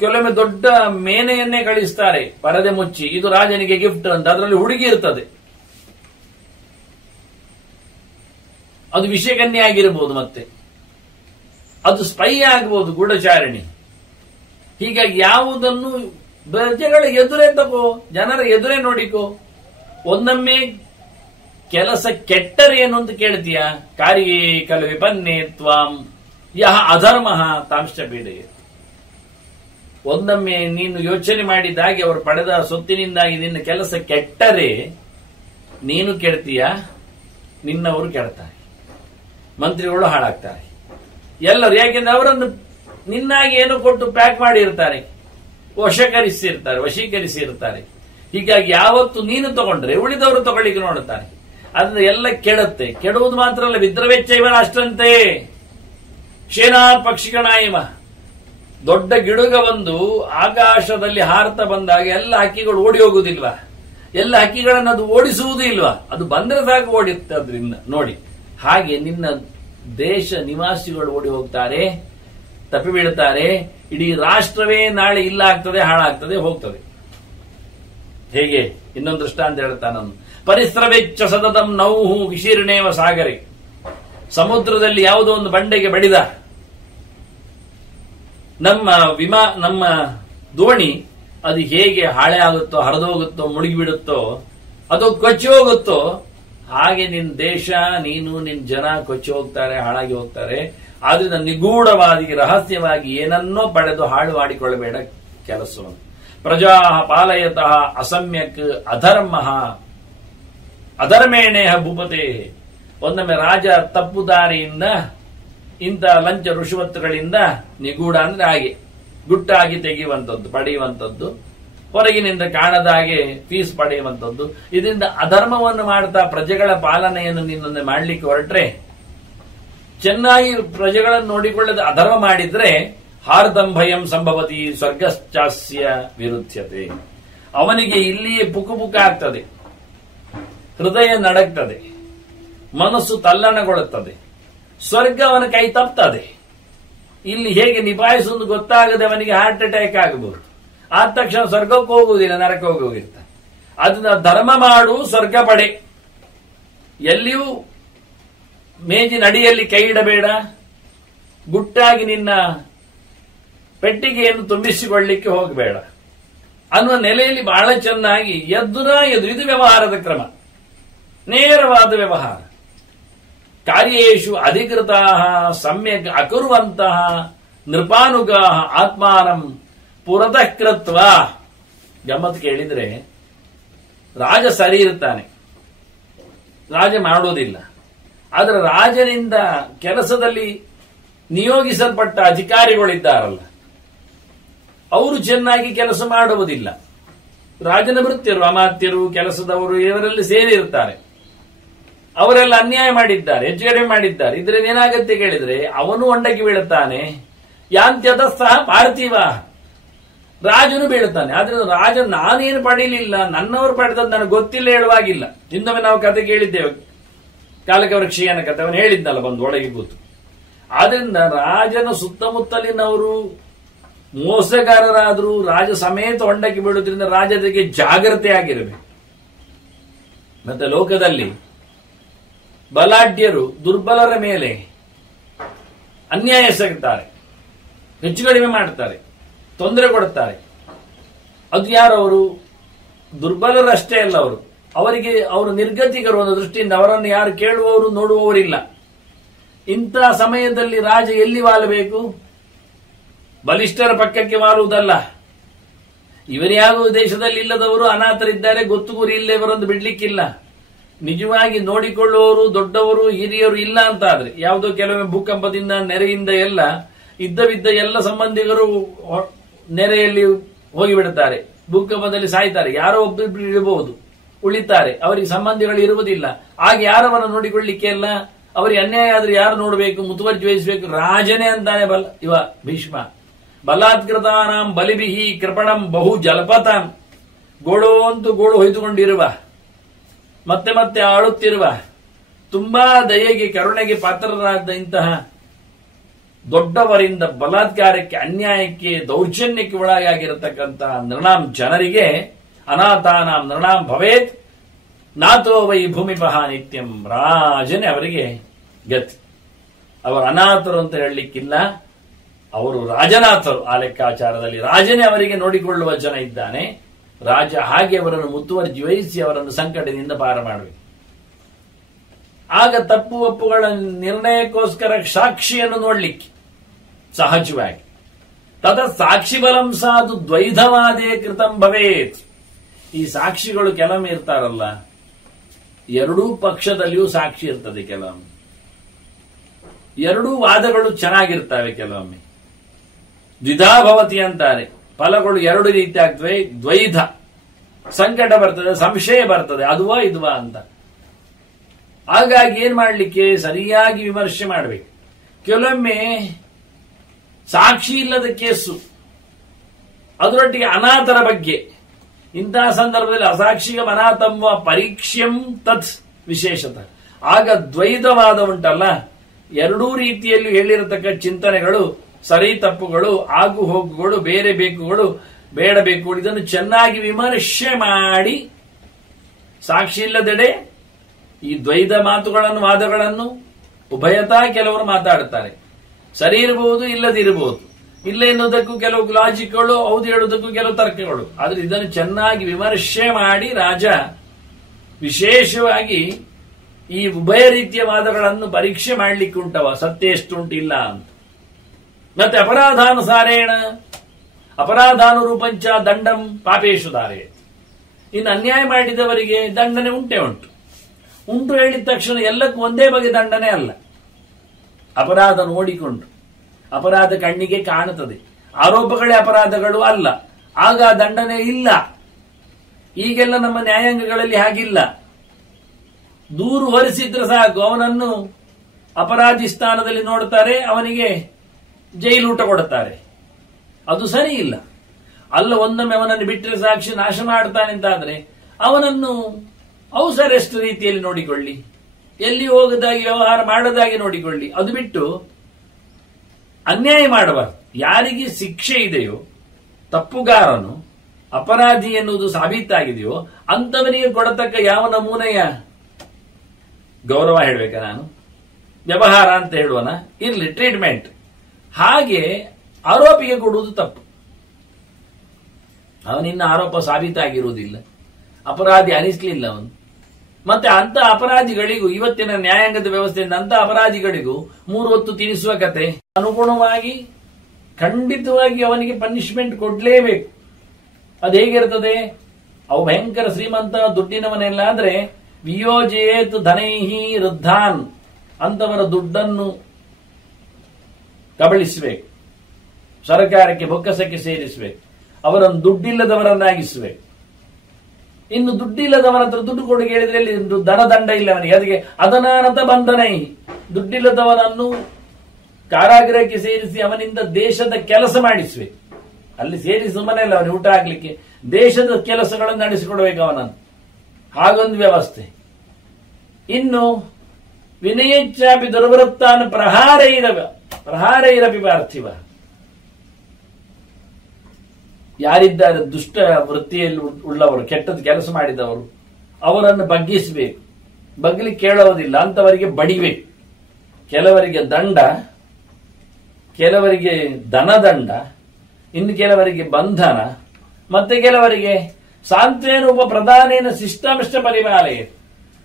ಕೆಲವೊಮ್ಮೆ ದೊಡ್ಡ ಮೇನೆಯನ್ನೇ ಕಳಿಸ್ತಾರೆ ಪರದೆ ಮುಚ್ಚಿ, ಇದು ರಾಜನಿಗೆ ಗಿಫ್ಟ್ ಅಂತ. ಅದರಲ್ಲಿ ಹುಡುಗಿ ಇರ್ತದೆ, ಅದು ವಿಷಕನ್ಯೆ ಆಗಿರಬಹುದು, ಮತ್ತೆ ಅದು ಸ್ಪೈ ಆಗಬಹುದು, ಗೂಢಚಾರಿಣಿ. ಹೀಗಾಗಿ ಯಾವುದನ್ನು ಪ್ರಜೆಗಳ ಎದುರೇ ತಗೋ, ಜನರ ಎದುರೇ ನೋಡಿಕೋ. ಒಂದೊಮ್ಮೆ ಕೆಲಸ ಕೆಟ್ಟರೇನು ಅಂತ ಕೇಳ್ತೀಯ, ಕಾರ್ಯೇ ಖಲು ವಿಪನ್ನೇ ತ್ವಾಂ ಯಹ ಅಧರ್ಮ ತಾಂಶ್ಚ ಪೀಡೆಯೇ. ಒಂದೊಮ್ಮೆ ನೀನು ಯೋಚನೆ ಮಾಡಿದಾಗೆ ಅವರು ಪಡೆದ ಸೊತ್ತಿನಿಂದಾಗಿ ನಿನ್ನ ಕೆಲಸ ಕೆಟ್ಟರೆ ನೀನು ಕೆಡ್ತೀಯ, ನಿನ್ನವರು ಕೆಡ್ತಾರೆ, ಮಂತ್ರಿಗಳು ಹಾಳಾಗ್ತಾರೆ, ಎಲ್ಲರೂ. ಯಾಕೆಂದ್ರೆ ಅವರನ್ನು ನಿನ್ನಾಗಿ ಏನು ಕೊಟ್ಟು ಪ್ಯಾಕ್ ಮಾಡಿರ್ತಾರೆ, ವಶೀಕರಿಸಿರ್ತಾರೆ. ಹೀಗಾಗಿ ಯಾವತ್ತು ನೀನು ತಗೊಂಡ್ರೆ ಉಳಿದವರು ತಗೊಳ್ಳಿಕ್ಕೆ ನೋಡುತ್ತಾರೆ. ಅದನ್ನ ಎಲ್ಲ ಕೆಡುತ್ತೆ. ಕೆಡುವುದು ಮಾತ್ರ ಅಲ್ಲ, ವಿದ್ರವೆಚ್ಚ ಇವ ಅಷ್ಟಂತೆ. ಕ್ಷೇನಾತ್ ಪಕ್ಷಿಗಣಾಯಿಮ. ದೊಡ್ಡ ಗಿಡುಗ ಒಂದು ಆಕಾಶದಲ್ಲಿ ಹಾರತ ಬಂದಾಗ ಎಲ್ಲ ಹಕ್ಕಿಗಳು ಓಡಿ ಹೋಗುವುದಿಲ್ವಾ? ಎಲ್ಲ ಹಕ್ಕಿಗಳನ್ನು ಅದು ಓಡಿಸುವುದೂ ಇಲ್ವಾ? ಅದು ಬಂದ್ರೆ ಸಾಕು ಓಡಿರುತ್ತೆ. ಅದರಿಂದ ನೋಡಿ, ಹಾಗೆ ನಿನ್ನ ದೇಶ ನಿವಾಸಿಗಳು ಓಡಿ ಹೋಗ್ತಾರೆ, ತಪ್ಪಿ ಬೀಳುತ್ತಾರೆ. ಇಡೀ ರಾಷ್ಟ್ರವೇ ನಾಳೆ ಇಲ್ಲ ಆಗ್ತದೆ, ಹಾಳಾಗ್ತದೆ, ಹೋಗ್ತದೆ. ಹೇಗೆ? ಇನ್ನೊಂದು ದೃಷ್ಟಾಂತ ಹೇಳ್ತಾನ, ಪರಿಸ್ರವೆಚ್ಚ ಸತತಂ ನೌಹು ವಿಶೀರ್ಣೇವ ಸಾಗರೆ. ಸಮುದ್ರದಲ್ಲಿ ಯಾವುದೋ ಒಂದು ಬಂಡೆಗೆ ಬಡಿದ ನಮ್ಮ ದೋಣಿ, ಅದು ಹೇಗೆ ಹಾಳೆ ಆಗುತ್ತೋ, ಹರಿದೋಗುತ್ತೋ, ಮುಳುಗಿಬಿಡುತ್ತೋ, ಅದು ಕೊಚ್ಚಿ ಹೋಗುತ್ತೋ, ಹಾಗೆ ನಿನ್ನ ದೇಶ, ನೀನು, ನಿನ್ನ ಜನ ಕೊಚ್ಚಿ ಹೋಗ್ತಾರೆ, ಹಾಳಾಗಿ ಹೋಗ್ತಾರೆ. ಆದ್ರಿಂದ ನಿಗೂಢವಾಗಿ ರಹಸ್ಯವಾಗಿ ಏನನ್ನೋ ಪಡೆದು ಹಾಳು ಮಾಡಿಕೊಳ್ಳಬೇಡ ಕೆಲಸವನ್ನು. ಪ್ರಜಾ ಪಾಲಯತಃ ಅಸಮ್ಯಕ್ ಅಧರ್ಮ ಅಧರ್ಮೇಣೇಹ ಭೂಪತೆ. ಒಂದೊಮ್ಮೆ ರಾಜ ತಪ್ಪು ದಾರಿಯಿಂದ, ಇಂಥ ಲಂಚ ಋಷವತ್ತುಗಳಿಂದ, ನಿಗೂಢ ಅಂದ್ರೆ ಹಾಗೆ ಗುಟ್ಟಾಗಿ ತೆಗೆಯುವಂಥದ್ದು, ಪಡೆಯುವಂಥದ್ದು, ಹೊರಗಿನಿಂದ ಕಾಣದ ಹಾಗೆ ಫೀಸ್ ಪಡೆಯುವಂಥದ್ದು. ಇದರಿಂದ ಅಧರ್ಮವನ್ನು ಮಾಡ್ತಾ ಪ್ರಜೆಗಳ ಪಾಲನೆಯನ್ನು ನಿನ್ನೊಂದು ಮಾಡಲಿಕ್ಕೆ ಹೊರಟ್ರೆ, ಚೆನ್ನಾಗಿ ಪ್ರಜೆಗಳನ್ನು ನೋಡಿಕೊಳ್ಳದೆ ಅಧರ್ಮ ಮಾಡಿದ್ರೆ ಹಾರ್ದಂ ಭಯಂ ಸಂಭವತಿ ಸ್ವರ್ಗಶ್ಚಾಸ್ಯ ವಿರುದ್ಧ್ಯತೆ. ಅವನಿಗೆ ಇಲ್ಲಿಯೇ ಪುಕ ಆಗ್ತದೆ, ಹೃದಯ ನಡಗ್ತದೆ, ಮನಸ್ಸು ತಲ್ಲಣಗೊಳ್ಳುತ್ತದೆ, ಸ್ವರ್ಗ ಅವನ ಕೈ ತಪ್ತದೆ. ಇಲ್ಲಿ ಹೇಗೆ ನಿಭಾಯಿಸುವುದು ಗೊತ್ತಾಗದೆ ಅವನಿಗೆ ಹಾರ್ಟ್ ಅಟ್ಯಾಕ್ ಆಗಬಹುದು. ಆದ ತಕ್ಷಣ ಸ್ವರ್ಗಕ್ಕೆ ಹೋಗುವುದಿಲ್ಲ, ನರಕ ಹೋಗಿರ್ತಾನೆ. ಅದನ್ನ ಧರ್ಮ ಮಾಡು, ಸ್ವರ್ಗ ಪಡೆ. ಎಲ್ಲಿಯೂ ಮೇಜಿನ ಅಡಿಯಲ್ಲಿ ಕೈ ಇಡಬೇಡ, ಗುಟ್ಟಾಗಿ ನಿನ್ನ ಪೆಟ್ಟಿಗೆಯನ್ನು ತುಂಬಿಸಿಕೊಳ್ಳಲಿಕ್ಕೆ ಹೋಗಬೇಡ ಅನ್ನುವ ನೆಲೆಯಲ್ಲಿ ಬಹಳ ಚೆನ್ನಾಗಿ ಎದ್ದು ಇದು ವ್ಯವಹಾರದ ಕ್ರಮ, ನೇರವಾದ ವ್ಯವಹಾರ. ಕಾರ್ಯೇಷು ಅಧಿಕೃತ ಸಮ್ಯಕ್ ಅಕುರುವಂತಹ ನೃಪಾನುಗಾ ಆತ್ಮಾನಂ ಪುರತಃ ಕೃತ್ವ. ಗಮ್ಮತ್ ಕೇಳಿದ್ರೆ, ರಾಜ ಸರಿ ಇರ್ತಾನೆ, ರಾಜ ಮಾಡೋದಿಲ್ಲ. ಆದರೆ ರಾಜನಿಂದ ಕೆಲಸದಲ್ಲಿ ನಿಯೋಗಿಸಲ್ಪಟ್ಟ ಅಧಿಕಾರಿಗಳಿದ್ದಾರಲ್ಲ, ಅವರು ಚೆನ್ನಾಗಿ ಕೆಲಸ ಮಾಡುವುದಿಲ್ಲ. ರಾಜನ ವೃತ್ತಿಯರು, ಅಮಾತ್ಯರು, ಕೆಲಸದವರು ಇವರಲ್ಲಿ ಸೇರಿರ್ತಾರೆ. ಅವರೆಲ್ಲ ಅನ್ಯಾಯ ಮಾಡಿದ್ದಾರೆ, ಹೆಚ್ಚು ಕಡಿಮೆ ಮಾಡಿದ್ದಾರೆ. ಇದರಿಂದ ಏನಾಗತ್ತೆ ಕೇಳಿದ್ರೆ, ಅವನು ಹೊಂಡಕ್ಕೆ ಬೀಳುತ್ತಾನೆ. ಯಾಂತ್ಯದ ಸಹ ಪಾರ್ಥಿವ, ರಾಜನು ಬೀಳುತ್ತಾನೆ. ಆದ್ರೆ ರಾಜ ನಾನೇನು ಪಡೀಲಿಲ್ಲ, ನನ್ನವರು ಪಡೆದದ್ದು ನನಗೆ ಗೊತ್ತಿಲ್ಲ ಹೇಳುವಾಗಿಲ್ಲ. ಇನ್ನೊಮ್ಮೆ ನಾವು ಕತೆ ಕೇಳಿದ್ದೇವೆ, ಕಾಲಕ ವೃಕ್ಷಿಯನ ಕತೆ, ಅವನು ಹೇಳಿದ್ನಲ್ಲ ಬಂದು ಒಳಗೆ ಕೂತು. ಆದ್ರಿಂದ ರಾಜನ ಸುತ್ತಮುತ್ತಲಿನವರು ಮೋಸಗಾರರಾದರೂ ರಾಜ ಸಮೇತ ಹೊಂಡಕ್ಕೆ ಬೀಳುವುದರಿಂದ ರಾಜನಿಗೆ ಜಾಗ್ರತೆ ಆಗಿರಬೇಕು. ಮತ್ತೆ ಲೋಕದಲ್ಲಿ ಬಲಾಢ್ಯರು ದುರ್ಬಲರ ಮೇಲೆ ಅನ್ಯಾಯ ಎಸಗುತ್ತಾರೆ, ಹೆಚ್ಚು ಕಡಿಮೆ ಮಾಡುತ್ತಾರೆ, ತೊಂದರೆ ಕೊಡುತ್ತಾರೆ. ಅದು ಯಾರವರು? ದುರ್ಬಲರಷ್ಟೇ ಅಲ್ಲ, ಅವರು ನಿರ್ಗತಿಕರು. ಒಂದು ದೃಷ್ಟಿಯಿಂದ ಅವರನ್ನು ಯಾರು ಕೇಳುವವರು ನೋಡುವವರಿಲ್ಲ. ಇಂಥ ಸಮಯದಲ್ಲಿ ರಾಜ ಎಲ್ಲಿ ವಾಲಬೇಕು? ಬಲಿಷ್ಠರ ಪಕ್ಕಕ್ಕೆ ವಾಲುವುದಲ್ಲ. ಇವರ್ಯಾವ ದೇಶದಲ್ಲಿ ಇಲ್ಲದವರು ಅನಾಥರಿದ್ದಾರೆ, ಗೊತ್ತು ಗುರಿ ಇಲ್ಲ, ಇವರೊಂದು ಬಿಡ್ಲಿಕ್ಕಿಲ್ಲ. ನಿಜವಾಗಿ ನೋಡಿಕೊಳ್ಳುವವರು, ದೊಡ್ಡವರು, ಹಿರಿಯರು ಇಲ್ಲ ಅಂತ ಆದ್ರೆ, ಯಾವುದೋ ಕೆಲವೊಮ್ಮೆ ಭೂಕಂಪದಿಂದ, ನೆರೆಯಿಂದ ಎಲ್ಲ ಇದ್ದ ಎಲ್ಲ ಸಂಬಂಧಿಗರು ನೆರೆಯಲ್ಲಿ ಹೋಗಿಬಿಡುತ್ತಾರೆ, ಭೂಕಂಪದಲ್ಲಿ ಸಾಯ್ತಾರೆ. ಯಾರೋ ಒಬ್ಬೊಬ್ರು ಇರಬಹುದು, ಉಳಿತಾರೆ, ಅವರಿಗೆ ಸಂಬಂಧಿಗಳು ಇರುವುದಿಲ್ಲ. ಹಾಗೆ ಯಾರವನ್ನ ನೋಡಿಕೊಳ್ಳಿಕ್ಕೆ ಎಲ್ಲ, ಅವರಿಗೆ ಅನ್ಯಾಯ ಆದ್ರೆ ಯಾರು ನೋಡಬೇಕು, ಮುತುವರ್ಜಿ ವಹಿಸಬೇಕು? ರಾಜನೇ ಅಂತಾನೆ ಇವ ಭೀಷ್ಮ. ಬಲಾತ್ಕೃತಾನಾಂ ಬಲಿಬಿಹಿ ಕೃಪಣಂ ಬಹು ಜಲಪತಾಂ. ಗೋಳು ಅಂತೂ ಗೋಳು ಹೊಯ್ದುಕೊಂಡಿರುವ, ಮತ್ತೆ ಮತ್ತೆ ಆಳುತ್ತಿರುವ, ತುಂಬಾ ದಯೆಗೆ ಕರುಣೆಗೆ ಪಾತ್ರರಾದ ಇಂತಹ ದೊಡ್ಡವರಿಂದ ಬಲಾತ್ಕಾರಕ್ಕೆ, ಅನ್ಯಾಯಕ್ಕೆ, ದೌರ್ಜನ್ಯಕ್ಕೆ ಒಳಗಾಗಿರತಕ್ಕಂತಹ ನೃಣಾಂ ಜನರಿಗೆ ಅನಾಥಾನಾಂ ನೃಣಾಂ ಭವೇತ್ ನಾಥೋ ವೈ ಭೂಮಿಪಹ ನಿತ್ಯಂ. ರಾಜನೇ ಅವರಿಗೆ ಗತಿ. ಅವರು ಅನಾಥರು ಅಂತ ಹೇಳಲಿಕ್ಕಿಲ್ಲ, ಅವರು ರಾಜನಾಥರು. ಆ ಲೆಕ್ಕಾಚಾರದಲ್ಲಿ ರಾಜನೇ ಅವರಿಗೆ ನೋಡಿಕೊಳ್ಳುವ ಜನ ಇದ್ದಾನೆ. ರಾಜ ಹಾಗೆ ಅವರನ್ನು ಮುತುವರ್ಜಿ ವಹಿಸಿ ಅವರನ್ನು ಸಂಕಟದಿಂದ ಪಾರ ಮಾಡಬೇಕು. ಆಗ ತಪ್ಪು ಒಪ್ಪುಗಳ ನಿರ್ಣಯಕ್ಕೋಸ್ಕರ ಸಾಕ್ಷಿಯನ್ನು ನೋಡ್ಲಿಕ್ಕೆ ಸಹಜವಾಗಿ ತದ ಸಾಕ್ಷಿ ಬಲಂ ಸಾಧು ದ್ವೈಧವಾದೇ ಕೃತಂ ಭವೇತ್. ಈ ಸಾಕ್ಷಿಗಳು ಕೆಲವೊಮ್ಮೆ ಇರ್ತಾರಲ್ಲ, ಎರಡೂ ಪಕ್ಷದಲ್ಲಿಯೂ ಸಾಕ್ಷಿ ಇರ್ತದೆ. ಕೆಲವೊಮ್ಮೆ ಎರಡೂ ವಾದಗಳು ಚೆನ್ನಾಗಿರ್ತವೆ, ಕೆಲವೊಮ್ಮೆ ದ್ವಿಧಾ ಭವತಿ ಅಂತಾರೆ. ಫಲಗಳು ಎರಡು ರೀತಿ ಆಗ್ತವೆ. ದ್ವೈಧ, ಸಂಕಟ ಬರ್ತದೆ, ಸಂಶಯ ಬರ್ತದೆ, ಅದುವಾ ಇದುವಾ ಅಂತ. ಹಾಗಾಗಿ ಏನ್ ಮಾಡ್ಲಿಕ್ಕೆ ಸರಿಯಾಗಿ ವಿಮರ್ಶೆ ಮಾಡಬೇಕು. ಕೆಲವೊಮ್ಮೆ ಸಾಕ್ಷಿ ಇಲ್ಲದ ಕೇಸು, ಅದರೊಟ್ಟಿಗೆ ಅನಾಥರ ಬಗ್ಗೆ. ಇಂತಹ ಸಂದರ್ಭದಲ್ಲಿ ಅಸಾಕ್ಷಿಗ ಅನಾಥಂವ ಪರೀಕ್ಷ್ಯಂ ತತ್ ವಿಶೇಷತ. ಆಗ ದ್ವೈತವಾದ ಉಂಟಲ್ಲ, ಎರಡೂ ರೀತಿಯಲ್ಲಿ ಹೇಳಿರತಕ್ಕ ಚಿಂತನೆಗಳು, ಸರಿ ತಪ್ಪುಗಳು, ಆಗು ಹೋಗುಗಳು, ಬೇರೆ ಬೇಕುಗಳು, ಬೇಡ ಬೇಕುಗಳು, ಇದನ್ನು ಚೆನ್ನಾಗಿ ವಿಮರ್ಶೆ ಮಾಡಿ, ಸಾಕ್ಷಿ ಇಲ್ಲದೆಡೆ ಈ ದ್ವೈತ ಮಾತುಗಳನ್ನು, ವಾದಗಳನ್ನು ಉಭಯತಾ ಕೆಲವರು ಮಾತಾಡುತ್ತಾರೆ. ಸರಿ ಇರಬಹುದು, ಇಲ್ಲದಿರಬಹುದು. ಇಲ್ಲ ಎನ್ನುವುದಕ್ಕೂ ಕೆಲವು ಲಾಜಿಕ್ಗಳು, ಹೌದು ಹೇಳುವುದಕ್ಕೂ ಕೆಲವು ತರ್ಕಗಳು. ಆದ್ರೆ ಇದನ್ನು ಚೆನ್ನಾಗಿ ವಿಮರ್ಶೆ ಮಾಡಿ ರಾಜ ವಿಶೇಷವಾಗಿ ಈ ಉಭಯ ರೀತಿಯ ವಾದಗಳನ್ನು ಪರೀಕ್ಷೆ ಮಾಡಲಿಕ್ಕೆ ಉಂಟವ, ಸತ್ಯ ಎಷ್ಟುಂಟು ಇಲ್ಲ ಅಂತ. ಮತ್ತೆ ಅಪರಾಧಾನುಸಾರೇಣ ಅಪರಾಧಾನುರೂಪಂಚ ದಂಡಂ ಪಾಪೇಶು ಧಾರೆ. ಇನ್ನು ಅನ್ಯಾಯ ಮಾಡಿದವರಿಗೆ ದಂಡನೆ ಉಂಟೇ ಉಂಟು. ಉಂಟು ಹೇಳಿದ ತಕ್ಷಣ ಎಲ್ಲಕ್ಕೂ ಒಂದೇ ಬಗೆ ದಂಡನೆ ಅಲ್ಲ. ಅಪರಾಧ ನೋಡಿಕೊಂಡು, ಅಪರಾಧ ಕಣ್ಣಿಗೆ ಕಾಣುತ್ತದೆ, ಆರೋಪಗಳೇ ಅಪರಾಧಗಳು ಅಲ್ಲ. ಆಗ ದಂಡನೆ ಇಲ್ಲ. ಈಗೆಲ್ಲ ನಮ್ಮ ನ್ಯಾಯಾಂಗಗಳಲ್ಲಿ ಹಾಗಿಲ್ಲ. ದೂರು ಹೊರಿಸಿದ್ರೆ ಸಾಕು, ಅವನನ್ನು ಅಪರಾಧಿ ಸ್ಥಾನದಲ್ಲಿ ನೋಡ್ತಾರೆ, ಅವನಿಗೆ ಜೈಲೂಟ ಕೊಡುತ್ತಾರೆ. ಅದು ಸರಿ ಇಲ್ಲ. ಅಲ್ಲ, ಒಂದೊಮ್ಮೆ ಅವನನ್ನು ಬಿಟ್ಟರೆ ಸಾಕ್ಷಿ ನಾಶ ಮಾಡ್ತಾನೆ ಅಂತಾದ್ರೆ ಅವನನ್ನು ಹೌಸ್ ಅರೆಸ್ಟ್ ರೀತಿಯಲ್ಲಿ ನೋಡಿಕೊಳ್ಳಿ, ಎಲ್ಲಿ ಹೋಗದಾಗಿ ವ್ಯವಹಾರ ಮಾಡದಾಗಿ ನೋಡಿಕೊಳ್ಳಿ. ಅದು ಬಿಟ್ಟು ಅನ್ಯಾಯ ಮಾಡಬಾರದು. ಯಾರಿಗೆ ಶಿಕ್ಷೆ ಇದೆಯೋ, ತಪ್ಪುಗಾರನು ಅಪರಾಧಿ ಎನ್ನುವುದು ಸಾಬೀತಾಗಿದೆಯೋ ಅಂತವನಿಗೆ ಕೊಡತಕ್ಕ ಯಾವ ನಮೂನೆಯ ಗೌರವ ಹೇಳಬೇಕಾ ನಾನು? ವ್ಯವಹಾರ ಅಂತ ಹೇಳುವನ? ಇರ್ಲಿ, ಟ್ರೀಟ್ಮೆಂಟ್. ಹಾಗೆ ಆರೋಪಿಗೆ ಕೊಡುವುದು ತಪ್ಪು. ಅವನಿನ್ನ ಆರೋಪ ಸಾಬೀತಾಗಿರುವುದಿಲ್ಲ, ಅಪರಾಧಿ ಅನಿಸ್ಲಿಲ್ಲ ಅವನು. ಮತ್ತೆ ಅಂತ ಅಪರಾಧಿಗಳಿಗೂ ಇವತ್ತಿನ ನ್ಯಾಯಾಂಗದ ವ್ಯವಸ್ಥೆಯಿಂದ ಅಂತ ಅಪರಾಧಿಗಳಿಗೂ 3 ಹೊತ್ತು ತಿನ್ನಿಸುವ ಕತೆ ಅನುಗುಣವಾಗಿ ಖಂಡಿತವಾಗಿ ಅವನಿಗೆ ಪನಿಷ್ಮೆಂಟ್ ಕೊಡ್ಲೇಬೇಕು. ಅದು ಹೇಗಿರ್ತದೆ? ಅವು ಭಯಂಕರ ಶ್ರೀಮಂತ ದುಡ್ಡಿನವನೆಲ್ಲ ಆದ್ರೆ ವಿಯೋಜೇತ್ ಧನೈಹಿ ವೃದ್ಧಾನ್, ಅಂತವರ ದುಡ್ಡನ್ನು ಕಬಳಿಸಬೇಕು, ಸರ್ಕಾರಕ್ಕೆ ಬೊಕ್ಕಸಕ್ಕೆ ಸೇರಿಸಬೇಕು, ಅವರನ್ನು ದುಡ್ಡಿಲ್ಲದವರನ್ನಾಗಿಸಬೇಕು. ಇನ್ನು ದುಡ್ಡಿಲ್ಲದವರ ಹತ್ರ ದುಡ್ಡು ಕೊಡುಗೆ ಹೇಳಿದ್ರೆ ಅಲ್ಲಿ ದನದಂಡ ಇಲ್ಲ ಅವನಿಗೆ. ಅದಕ್ಕೆ ಅದನಾನತ ಬಂಧನೈ, ದುಡ್ಡಿಲ್ಲದವನನ್ನು ಕಾರಾಗೃಹಕ್ಕೆ ಸೇರಿಸಿ ಅವನಿಂದ ದೇಶದ ಕೆಲಸ ಮಾಡಿಸಬೇಕು. ಅಲ್ಲಿ ಸೇರಿಸಿ ಸುಮ್ಮನೆ ಇಲ್ಲ, ಅವನಿಗೆ ಊಟ ಹಾಕ್ಲಿಕ್ಕೆ ದೇಶದ ಕೆಲಸಗಳನ್ನು ನಡೆಸಿಕೊಡ್ಬೇಕು ಅವನನ್ನು. ಹಾಗೊಂದು ವ್ಯವಸ್ಥೆ. ಇನ್ನು ವಿನಯಚ್ಚಾಪಿ ದುರ್ವೃತ್ತಾನ ಪ್ರಹಾರೈರಪಿ ಪಾರ್ಥಿವ, ಯಾರಿದ್ದಾರೆ ದುಷ್ಟ ವೃತ್ತಿಯಲ್ಲಿ ಉಳ್ಳವರು, ಕೆಟ್ಟದ್ದು ಕೆಲಸ ಮಾಡಿದವರು, ಅವರನ್ನು ಬಗ್ಗಿಸಬೇಕು. ಬಗ್ಲಿಕ್ಕೆ ಕೇಳೋದಿಲ್ಲ, ಅಂತವರಿಗೆ ಬಡಿಬೇಕು. ಕೆಲವರಿಗೆ ದಂಡ, ಕೆಲವರಿಗೆ ಧನದಂಡ, ಇನ್ನು ಕೆಲವರಿಗೆ ಬಂಧನ, ಮತ್ತೆ ಕೆಲವರಿಗೆ ಸಾಂತ್ವೇನ ಉಪ ಪ್ರಧಾನೇನ ಶಿಷ್ಟಾಮಿಷ್ಟ ಪರಿಪಾಲಯ.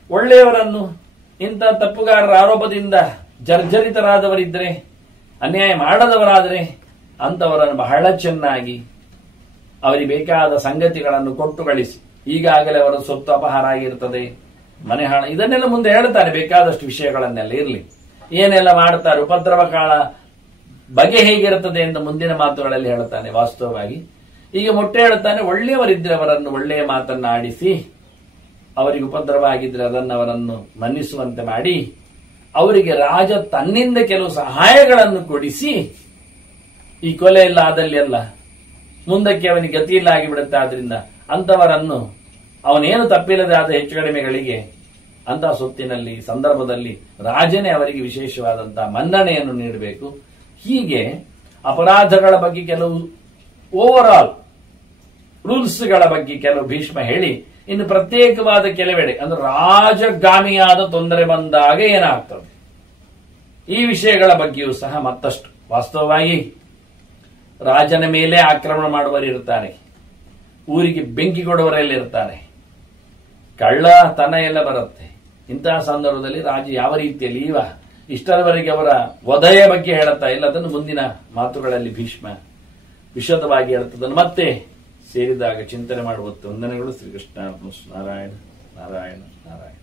ಒಳ್ಳೆಯವರನ್ನು ಇಂಥ ತಪ್ಪುಗಾರರ ಆರೋಪದಿಂದ ಜರ್ಜರಿತರಾದವರಿದ್ರೆ, ಅನ್ಯಾಯ ಮಾಡದವರಾದರೆ ಅಂತವರನ್ನು ಬಹಳ ಚೆನ್ನಾಗಿ ಅವರಿಗೆ ಬೇಕಾದ ಸಂಗತಿಗಳನ್ನು ಕೊಟ್ಟು ಕಳಿಸಿ. ಈಗಾಗಲೇ ಅವರ ಸೊತ್ತು ಅಪಹಾರ ಆಗಿರ್ತದೆ, ಮನೆ ಹಾಳ, ಇದನ್ನೆಲ್ಲ ಮುಂದೆ ಹೇಳ್ತಾರೆ. ಬೇಕಾದಷ್ಟು ವಿಷಯಗಳನ್ನೆಲ್ಲ ಇರಲಿ, ಏನೆಲ್ಲ ಮಾಡ್ತಾರೆ, ಉಪದ್ರವ ಕಾಲ ಬಗೆ ಹೇಗಿರುತ್ತದೆ ಎಂದು ಮುಂದಿನ ಮಾತುಗಳಲ್ಲಿ ಹೇಳ್ತಾನೆ. ವಾಸ್ತವವಾಗಿ ಈಗ ಮೊಟ್ಟೆ ಹೇಳ್ತಾನೆ, ಒಳ್ಳೆಯವರಿದ್ರೆ ಅವರನ್ನು ಒಳ್ಳೆಯ ಮಾತನ್ನ ಆಡಿಸಿ, ಅವರಿಗೆ ಉಪದ್ರವ ಆಗಿದ್ರೆ ಅವರನ್ನು ಮನ್ನಿಸುವಂತೆ ಮಾಡಿ, ಅವರಿಗೆ ರಾಜ ತನ್ನಿಂದ ಕೆಲವು ಸಹಾಯಗಳನ್ನು ಕೊಡಿಸಿ, ಈ ಕೊಲೆ ಎಲ್ಲ ಆದಲ್ಲಿ ಎಲ್ಲ ಮುಂದಕ್ಕೆ ಅವನಿಗೆ ಗತಿ ಇಲ್ಲ ಆಗಿಬಿಡುತ್ತೆ. ಆದ್ರಿಂದ ಅಂತವರನ್ನು ಅವನೇನು ತಪ್ಪಿಲ್ಲದೆ ಆದ ಹೆಚ್ಚು ಕಡಿಮೆಗಳಿಗೆ ಅಂತಹ ಸೊತ್ತಿನಲ್ಲಿ ಸಂದರ್ಭದಲ್ಲಿ ರಾಜನೇ ಅವರಿಗೆ ವಿಶೇಷವಾದಂತಹ ಮನ್ನಣೆಯನ್ನು ನೀಡಬೇಕು. ಹೀಗೆ ಅಪರಾಧಗಳ ಬಗ್ಗೆ ಕೆಲವು ಓವರ್ ಆಲ್ ರೂಲ್ಸ್ಗಳ ಬಗ್ಗೆ ಕೆಲವು ಭೀಷ್ಮ ಹೇಳಿ, ಇನ್ನು ಪ್ರತ್ಯೇಕವಾದ ಕೆಲವೆಡೆ ಅಂದ್ರೆ ರಾಜಗಾಮಿಯಾದ ತೊಂದರೆ ಬಂದಾಗ ಏನಾಗ್ತದೆ ಈ ವಿಷಯಗಳ ಬಗ್ಗೆಯೂ ಸಹ ಮತ್ತಷ್ಟು. ವಾಸ್ತವವಾಗಿ ರಾಜನ ಮೇಲೆ ಆಕ್ರಮಣ ಮಾಡುವವರು ಇರ್ತಾರೆ, ಊರಿಗೆ ಬೆಂಕಿ ಕೊಡುವವರೆಲ್ಲ ಇರ್ತಾರೆ, ಕಳ್ಳತನ ಎಲ್ಲ ಬರುತ್ತೆ. ಇಂತಹ ಸಂದರ್ಭದಲ್ಲಿ ರಾಜ ಯಾವ ರೀತಿಯಲ್ಲಿ ಇಷ್ಟರವರೆಗೆ ಅವರ ವಧೆಯ ಬಗ್ಗೆ ಹೇಳುತ್ತಾ ಇಲ್ಲ, ಅದನ್ನು ಮುಂದಿನ ಮಾತುಗಳಲ್ಲಿ ಭೀಷ್ಮ ವಿಶದವಾಗಿ ಹೇಳ್ತದನ್ನು ಮತ್ತೆ ಸೇರಿದಾಗ ಚಿಂತನೆ ಮಾಡುವ ವಂದನೆಗಳು. ಶ್ರೀಕೃಷ್ಣ ನಾರಾಯಣ ನಾರಾಯಣ ನಾರಾಯಣ.